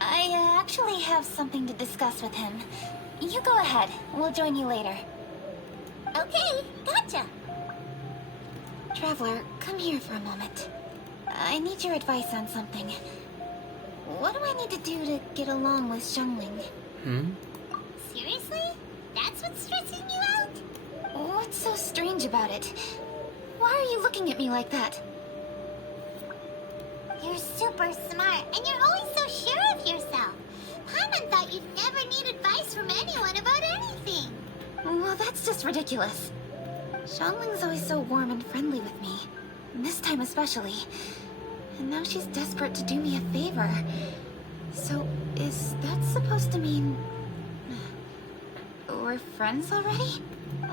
I actually have something to discuss with him. You go ahead. We'll join you later. Okay, gotcha. Traveler, come here for a moment. I need your advice on something. What do I need to do to get along with Xiangling? Seriously? That's what's stressing you out? What What's so strange about it? Why are you looking at me like that? You're super smart, and you're always so sure of yourself. Paimon thought you'd never need advice from anyone about anything. Well, that's just ridiculous. Xiangling's always so warm and friendly with me. And this time especially. And now she's desperate to do me a favor. So, is that supposed to mean... we're friends already?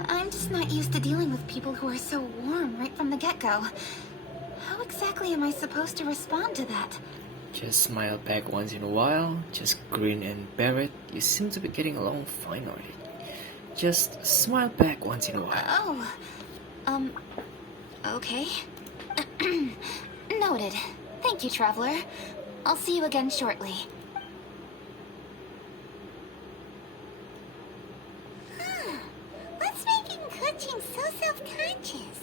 I'm just not used to dealing with people who are so warm right from the get-go. How exactly am I supposed to respond to that? Just smile back once in a while, just grin and bear it. You seem to be getting along fine already. Just smile back once in a while. Oh, okay. Noted. Thank you, Traveler. I'll see you again shortly. What's making Kuching so self-conscious?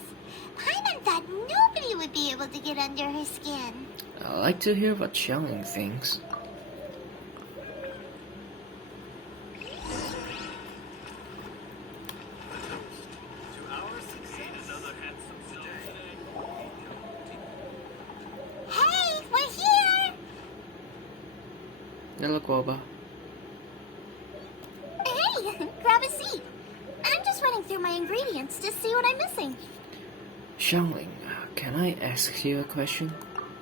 Paimon thought nobody would be able to get under her skin. I like to hear what Xiangling thinks. Hey, we're here! Hello, Guoba. Hey, grab a seat. I'm just running through my ingredients to see what I'm missing. Xiangling, can I ask you a question?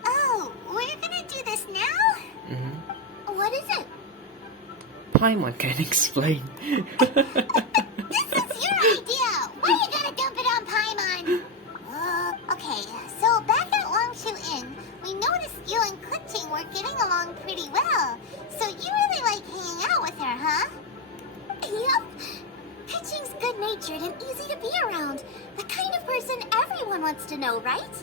Oh, we're gonna do this now? Mm-hmm. What is it? Paimon can explain. This is your idea! Why you gotta dump it on Paimon? Okay, so back at Longshu Inn, we noticed you and Kuching were getting along pretty well. So you really like hanging out with her, huh? Yep. Kuching's good-natured and easy to be around. The kind of person everyone wants to know, right?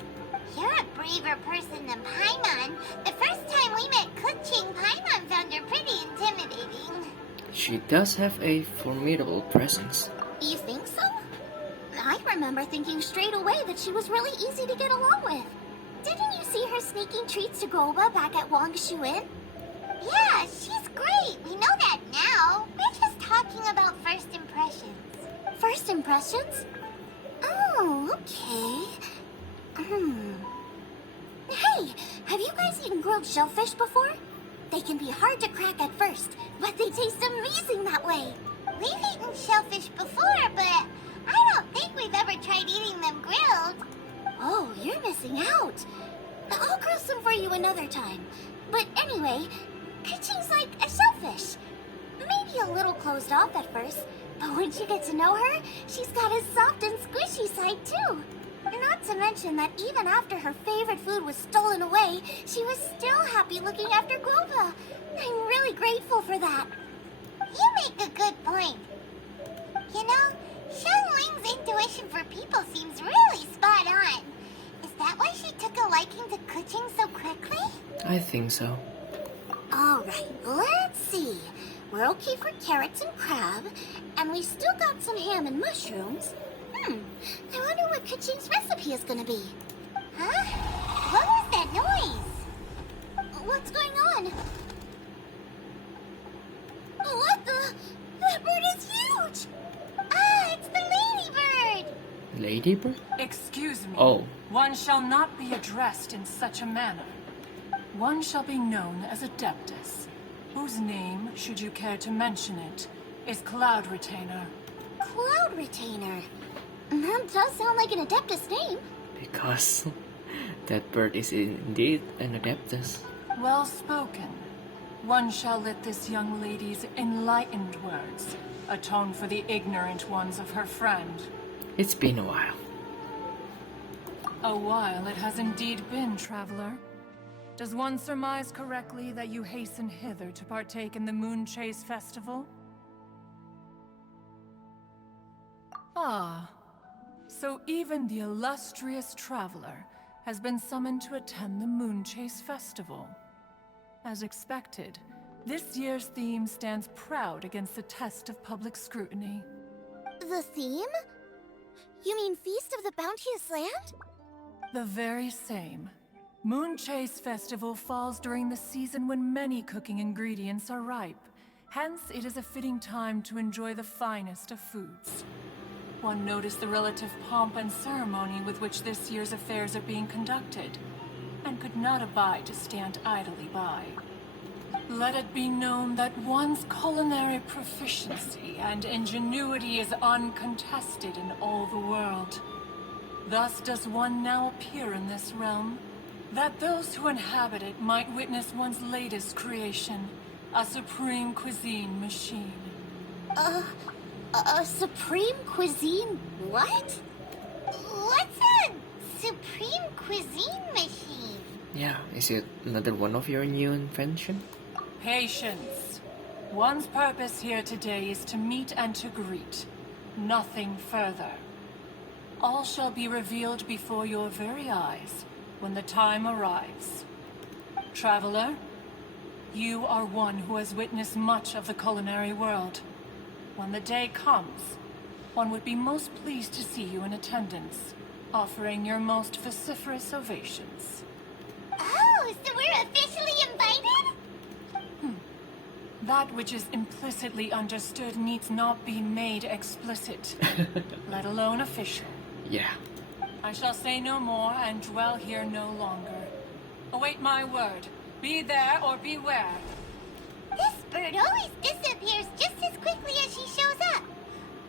You're a braver person than Paimon. The first time we met Kuching, Paimon found her pretty intimidating. She does have a formidable presence. You think so? I remember thinking straight away that she was really easy to get along with. Didn't you see her sneaking treats to Guoba back at Longshu Inn? Yeah, she's great. We know that now. We're just talking about first impressions. First impressions? Oh, okay. Hey, have you guys eaten grilled shellfish before? They can be hard to crack at first, but they taste amazing that way. We've eaten shellfish before, but I don't think we've ever tried eating them grilled. Oh, you're missing out. I'll grill some for you another time. But anyway, Kuching's like a shellfish. Maybe a little closed off at first, but once you get to know her, she's got a soft and squishy side too. Not to mention that even after her favorite food was stolen away, she was still happy looking after Guoba. I'm really grateful for that. You make a good point. You know, Xiangling's intuition for people seems really spot on. Is that why she took a liking to Kuching so quickly? I think so. Alright, let's see. We're okay for carrots and crab, and we still got some ham and mushrooms. I wonder what Kuching's recipe is gonna be. Huh? What was that noise? What's going on? What the? That bird is huge! Ah, it's the ladybird! Ladybird? Excuse me. Oh. One shall not be addressed in such a manner. One shall be known as Adeptus, whose name, should you care to mention it, is Cloud Retainer. Cloud Retainer? That does sound like an Adeptus name. Because that bird is indeed an Adeptus. Well spoken. One shall let this young lady's enlightened words atone for the ignorant ones of her friend. It's been a while. A while it has indeed been, traveler. Does one surmise correctly that you hasten hither to partake in the Moonchase Festival? Ah, so even the illustrious traveler has been summoned to attend the Moonchase Festival. As expected, this year's theme stands proud against the test of public scrutiny. The theme? You mean Feast of the Bounteous Land? The very same. Moonchase Festival falls during the season when many cooking ingredients are ripe. Hence, it is a fitting time to enjoy the finest of foods. one noticed the relative pomp and ceremony with which this year's affairs are being conducted, and could not abide to stand idly by. Let it be known that one's culinary proficiency and ingenuity is uncontested in all the world. Thus does one now appear in this realm, that those who inhabit it might witness one's latest creation, a supreme cuisine machine. A supreme cuisine what? What's a supreme cuisine machine? Yeah, is it another one of your new invention? Patience. One's purpose here today is to meet and to greet. Nothing further. All shall be revealed before your very eyes when the time arrives. Traveler, you are one who has witnessed much of the culinary world. When the day comes, one would be most pleased to see you in attendance, offering your most vociferous ovations. Oh, so we're officially invited? That which is implicitly understood needs not be made explicit, let alone official. Yeah. I shall say no more and dwell here no longer. Await my word. Be there or beware. This bird always disappears just as quickly as she shows up.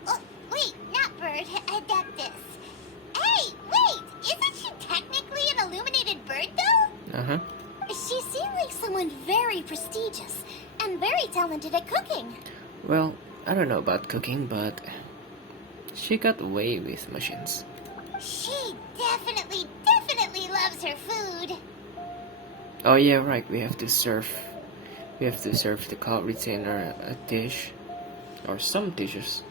Oh, wait, not bird, Adeptus. Hey, wait! Isn't she technically an illuminated bird, though? Uh-huh. She seemed like someone very prestigious and very talented at cooking. Well, I don't know about cooking, but she got away with machines. She definitely loves her food. Oh yeah, right. We have to serve the cult retainer a dish, or some dishes,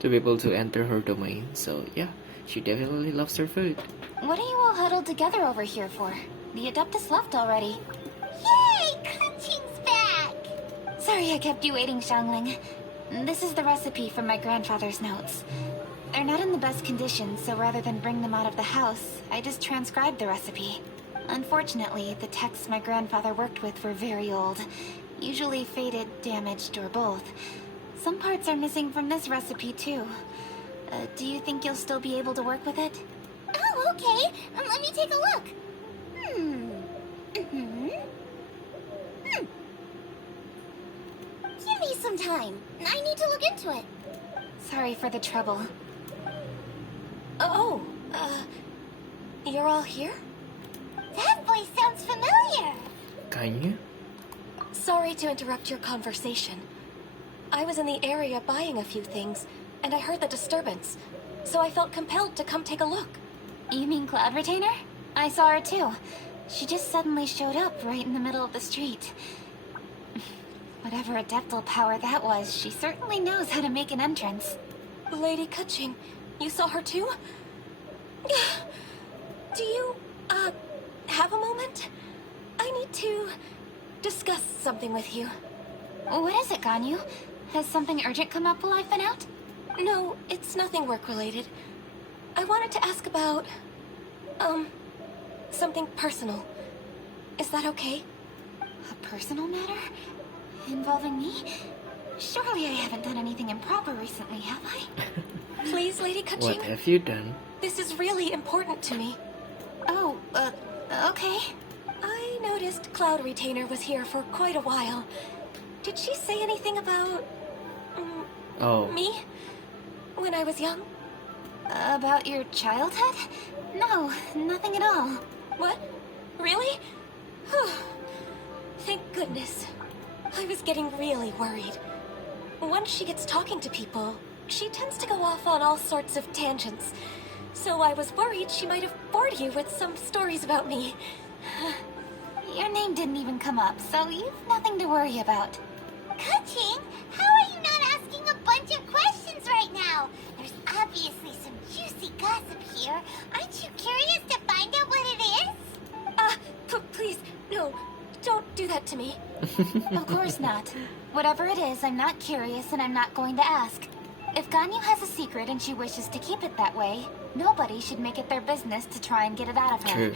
to be able to enter her domain. So yeah, she definitely loves her food. What are you all huddled together over here for? The Adeptus left already. Yay! Kunching's back! Sorry I kept you waiting, Xiangling. This is the recipe from my grandfather's notes. They're not in the best condition, so rather than bring them out of the house, I just transcribed the recipe. Unfortunately, the texts my grandfather worked with were very old. Usually faded, damaged, or both. Some parts are missing from this recipe, too. Do you think you'll still be able to work with it? Oh, okay. Let me take a look. Give me some time. I need to look into it. Sorry for the trouble. Oh, you're all here? That voice sounds familiar. Can you? Sorry to interrupt your conversation. I was in the area buying a few things, and I heard the disturbance, so I felt compelled to come take a look. You mean Cloud Retainer? I saw her too. She just suddenly showed up right in the middle of the street. Whatever adeptal power that was, she certainly knows how to make an entrance. Lady Keqing, you saw her too? Do you, have a moment? I need to discuss something with you. What is it, Ganyu? Has something urgent come up while I've been out? No, it's nothing work-related. I wanted to ask about, something personal. Is that okay? A personal matter? Involving me? Surely I haven't done anything improper recently, have I? Please, Lady Keqing. What have you done? This is really important to me. Oh, okay. I noticed Cloud Retainer was here for quite a while. Did she say anything about... me? When I was young? About your childhood? No, nothing at all. What? Really? Whew. Thank goodness. I was getting really worried. Once she gets talking to people, she tends to go off on all sorts of tangents. So I was worried she might have bored you with some stories about me. Your name didn't even come up, so you've nothing to worry about. Keqing, how are you not asking a bunch of questions right now? There's obviously some juicy gossip here. Aren't you curious to find out what it is? Please, no, don't do that to me. Of course not. Whatever it is, I'm not curious and I'm not going to ask. If Ganyu has a secret and she wishes to keep it that way, nobody should make it their business to try and get it out of her. True.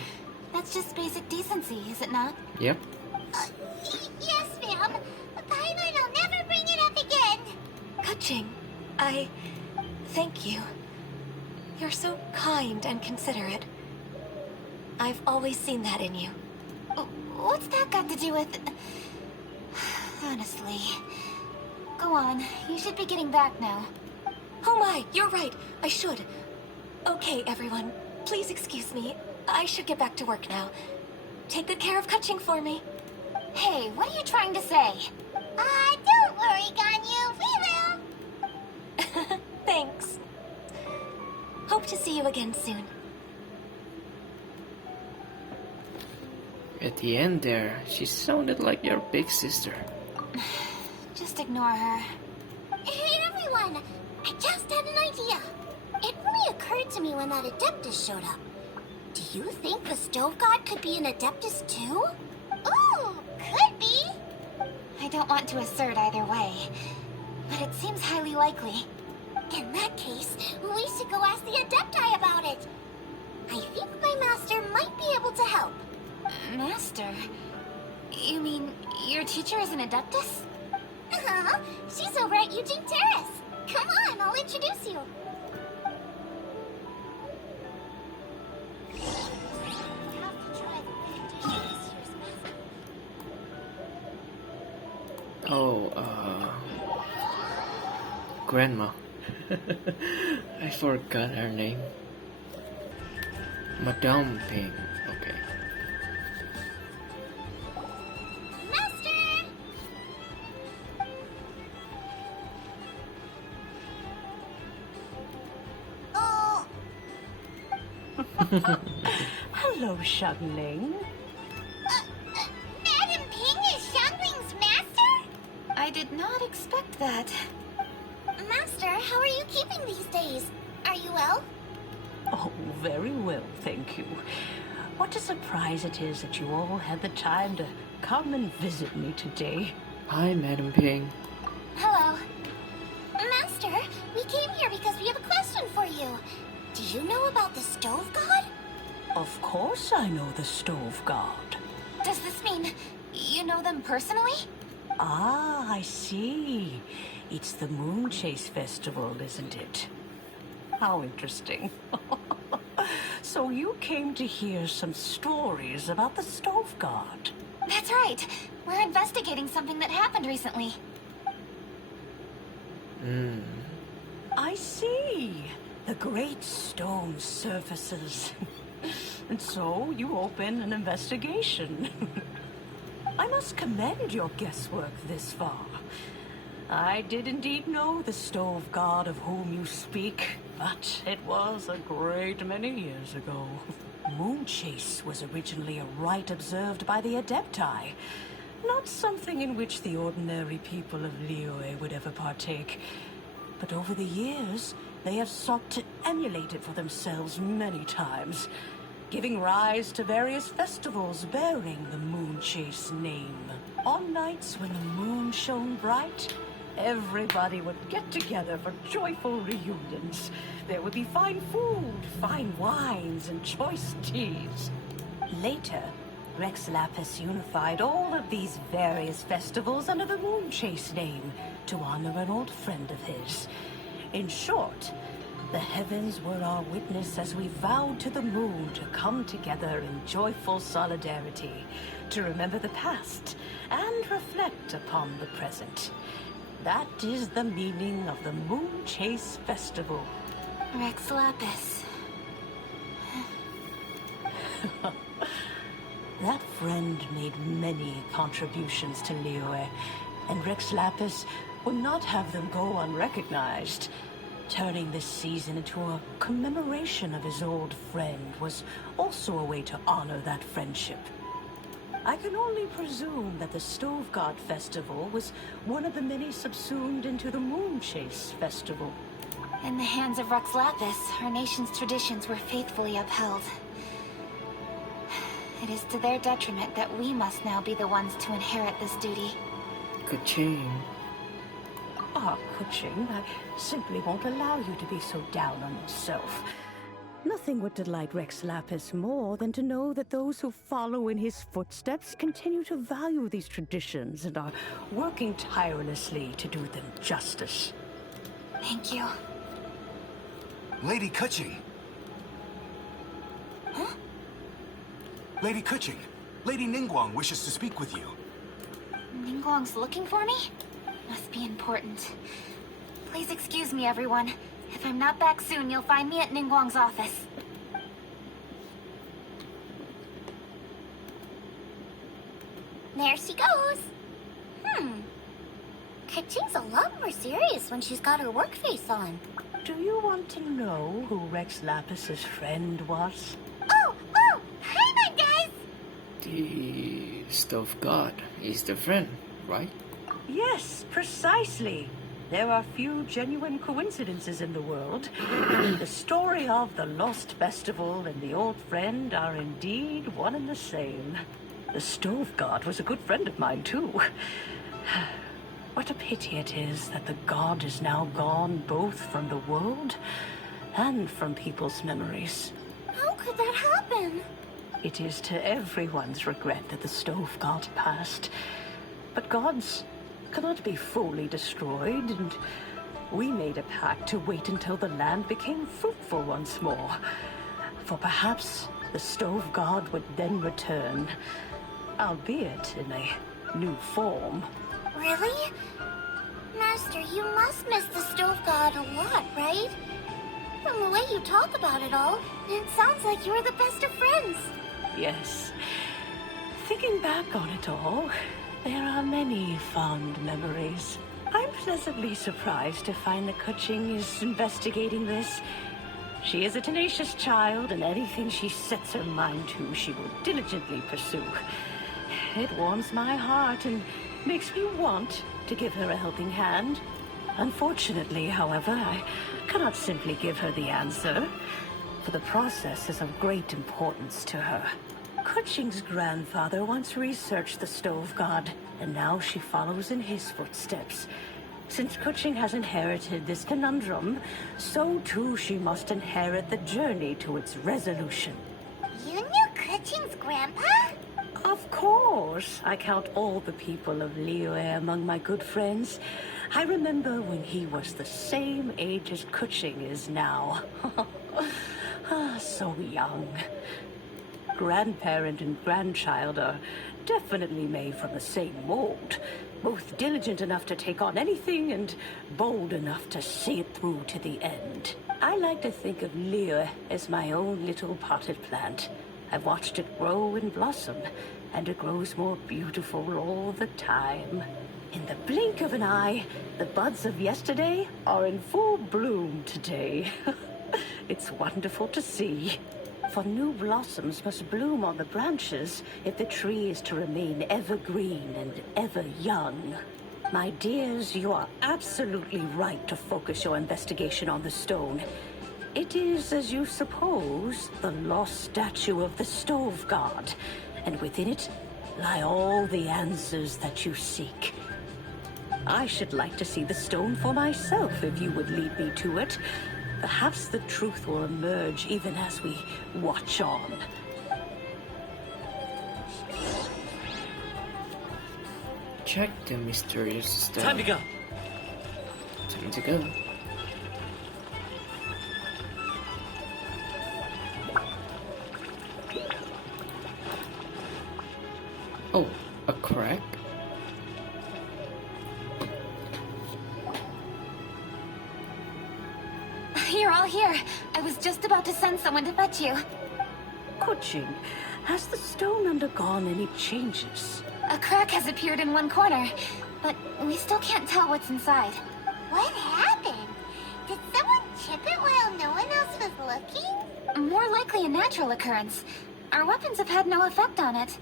That's just basic decency, is it not? Yep. Yes, ma'am. Paimon will never bring it up again. Keqing, I... thank you. You're so kind and considerate. I've always seen that in you. What's that got to do with... Honestly. Go on, you should be getting back now. Oh my, you're right. I should. Okay, everyone. Please excuse me. I should get back to work now. Take good care of Kaching for me. Hey, what are you trying to say? Don't worry, Ganyu. We will. Thanks. Hope to see you again soon. At the end there, she sounded like your big sister. Just ignore her. Hey, everyone! I just had an idea. It really occurred to me when that Adeptus showed up. Do you think the Stove God could be an Adeptus too? Ooh, could be! I don't want to assert either way, but it seems highly likely. In that case, we should go ask the Adepti about it. I think my master might be able to help. Master? You mean your teacher is an Adeptus? Uh-huh. She's over at Eugene Terrace. Come on, I'll introduce you. Grandma. I forgot her name. Madame Ping. Okay. Master! Oh. Hello, Xiangling. Madam Ping is Xiangling's master? I did not expect that. Master, how are you keeping these days? Are you well? Oh, very well, thank you. What a surprise it is that you all had the time to come and visit me today. Hi, Madam Ping. Hello. Master, we came here because we have a question for you. Do you know about the Stove God? Of course I know the Stove God. Does this mean you know them personally? Ah, I see. It's the Moonchase Festival, isn't it? How interesting. So you came to hear some stories about the Stove God. That's right. We're investigating something that happened recently. I see. The great stone surfaces. And so you open an investigation. I must commend your guesswork this far. I did indeed know the Stove God of whom you speak, but it was a great many years ago. Moonchase was originally a rite observed by the Adepti, not something in which the ordinary people of Liyue would ever partake. But over the years, they have sought to emulate it for themselves many times, giving rise to various festivals bearing the Moonchase name. On nights when the moon shone bright, everybody would get together for joyful reunions. There would be fine food, fine wines, and choice teas. Later, Rex Lapis unified all of these various festivals under the Moonchase name to honor an old friend of his. In short, the heavens were our witness as we vowed to the moon to come together in joyful solidarity, to remember the past and reflect upon the present. That is the meaning of the Moonchase Festival. Rex Lapis. That friend made many contributions to Liyue, and Rex Lapis would not have them go unrecognized. Turning this season into a commemoration of his old friend was also a way to honor that friendship. I can only presume that the Stove God Festival was one of the many subsumed into the Moonchase Festival. In the hands of Rex Lapis, our nation's traditions were faithfully upheld. It is to their detriment that we must now be the ones to inherit this duty. Ka-ching. Ah, Kuching, I simply won't allow you to be so down on yourself. Nothing would delight Rex Lapis more than to know that those who follow in his footsteps continue to value these traditions and are working tirelessly to do them justice. Thank you. Lady Kuching, Lady Kuching, Lady Ningguang wishes to speak with you. Ningguang's looking for me? Must be important. Please excuse me, everyone. If I'm not back soon, you'll find me at Ningguang's office. There she goes. Kuching's a lot more serious when she's got her work face on. Do you want to know who Rex Lapis's friend was? Oh! Hi there, guys! The Stove God is the friend, right? Yes, precisely. There are few genuine coincidences in the world. The story of the Lost Festival and the old friend are indeed one and the same. The Stove God was a good friend of mine, too. What a pity it is that the god is now gone both from the world and from people's memories. How could that happen? It is to everyone's regret that the Stove God passed. But gods cannot be fully destroyed, and we made a pact to wait until the land became fruitful once more. For perhaps the Stove God would then return, albeit in a new form. Really? Master, you must miss the Stove God a lot, right? From the way you talk about it all, it sounds like you were the best of friends. Yes. Thinking back on it all, there are many fond memories. I'm pleasantly surprised to find that Kuching is investigating this. She is a tenacious child, and anything she sets her mind to, she will diligently pursue. It warms my heart and makes me want to give her a helping hand. Unfortunately, however, I cannot simply give her the answer, for the process is of great importance to her. Kuching's grandfather once researched the Stove God, and now she follows in his footsteps. Since Kuching has inherited this conundrum, so too she must inherit the journey to its resolution. You knew Kuching's grandpa? Of course. I count all the people of Liyue among my good friends. I remember when he was the same age as Kuching is now. So young. Grandparent and grandchild are definitely made from the same mold. Both diligent enough to take on anything and bold enough to see it through to the end. I like to think of Liyue as my own little potted plant. I've watched it grow and blossom, and it grows more beautiful all the time. In the blink of an eye, the buds of yesterday are in full bloom today. It's wonderful to see. For new blossoms must bloom on the branches if the tree is to remain evergreen and ever young. My dears, you are absolutely right to focus your investigation on the stone. It is, as you suppose, the lost statue of the Stove God, and within it lie all the answers that you seek. I should like to see the stone for myself if you would lead me to it. Perhaps the truth will emerge even as we watch on. Check the mysterious stone. Time to go. Time to go. Oh, a crack? You're all here. I was just about to send someone to fetch you. Kuching, has the stone undergone any changes? A crack has appeared in one corner, but we still can't tell what's inside. What happened? Did someone chip it while no one else was looking? More likely a natural occurrence. Our weapons have had no effect on it.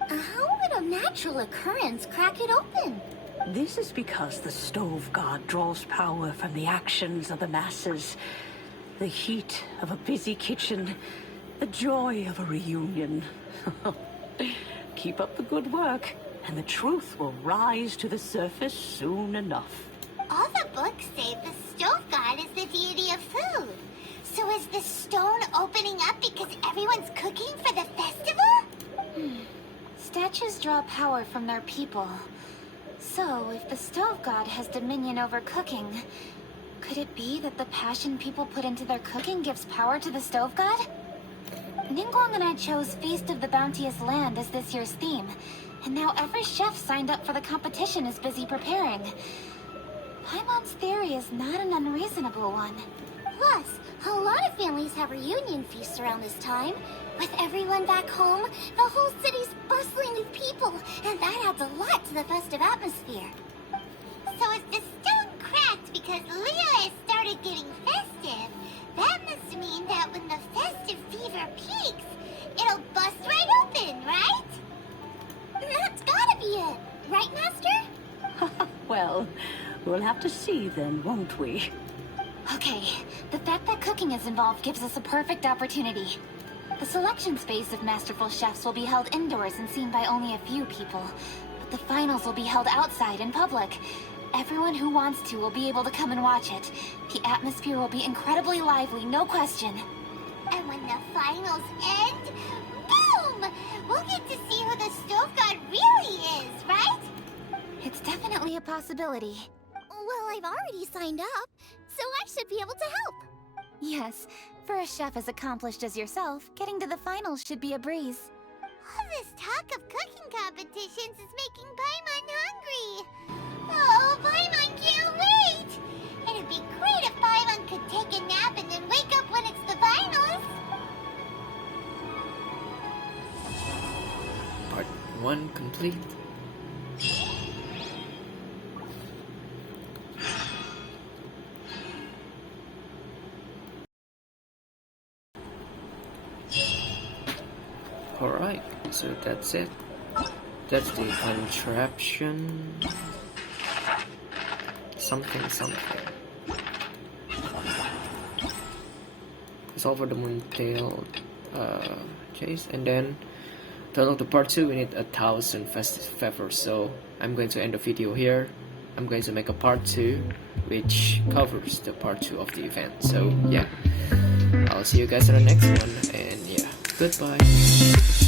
How would a natural occurrence crack it open? This is because the Stove God draws power from the actions of the masses. The heat of a busy kitchen, the joy of a reunion. Keep up the good work, and the truth will rise to the surface soon enough. All the books say the Stove God is the deity of food. So is the stone opening up because everyone's cooking for the festival? Statues draw power from their people. So, if the Stove God has dominion over cooking, could it be that the passion people put into their cooking gives power to the Stove God? Ningguang and I chose Feast of the Bounteous Land as this year's theme, and now every chef signed up for the competition is busy preparing. Paimon's theory is not an unreasonable one. Plus, a lot of families have reunion feasts around this time. With everyone back home, the whole city's bustling with people, and that adds a lot to the festive atmosphere. So if the stone cracked because Liyue has started getting festive, that must mean that when the festive fever peaks, it'll bust right open, right? That's gotta be it, right, Master? Well, we'll have to see then, won't we? Okay, the fact that cooking is involved gives us a perfect opportunity. The selection space of masterful chefs will be held indoors and seen by only a few people, but the finals will be held outside in public. Everyone who wants to will be able to come and watch it. The atmosphere will be incredibly lively, no question. And when the finals end, boom! We'll get to see who the Stove God really is, right? It's definitely a possibility. Well, I've already signed up, so I should be able to help. Yes, for a chef as accomplished as yourself, getting to the finals should be a breeze. All this talk of cooking competitions is making Paimon hungry. Oh, Paimon can't wait! It'd be great if Paimon could take a nap and then wake up when it's the finals. Part 1 complete. Alright, so that's it. That's the contraption. Something. Solve for the Moontail chase, and then to unlock the part 2 we need 1,000 festive feathers. So I'm going to end the video here. I'm going to make a part 2 which covers the part 2 of the event. So yeah, I'll see you guys in the next one, and yeah, goodbye.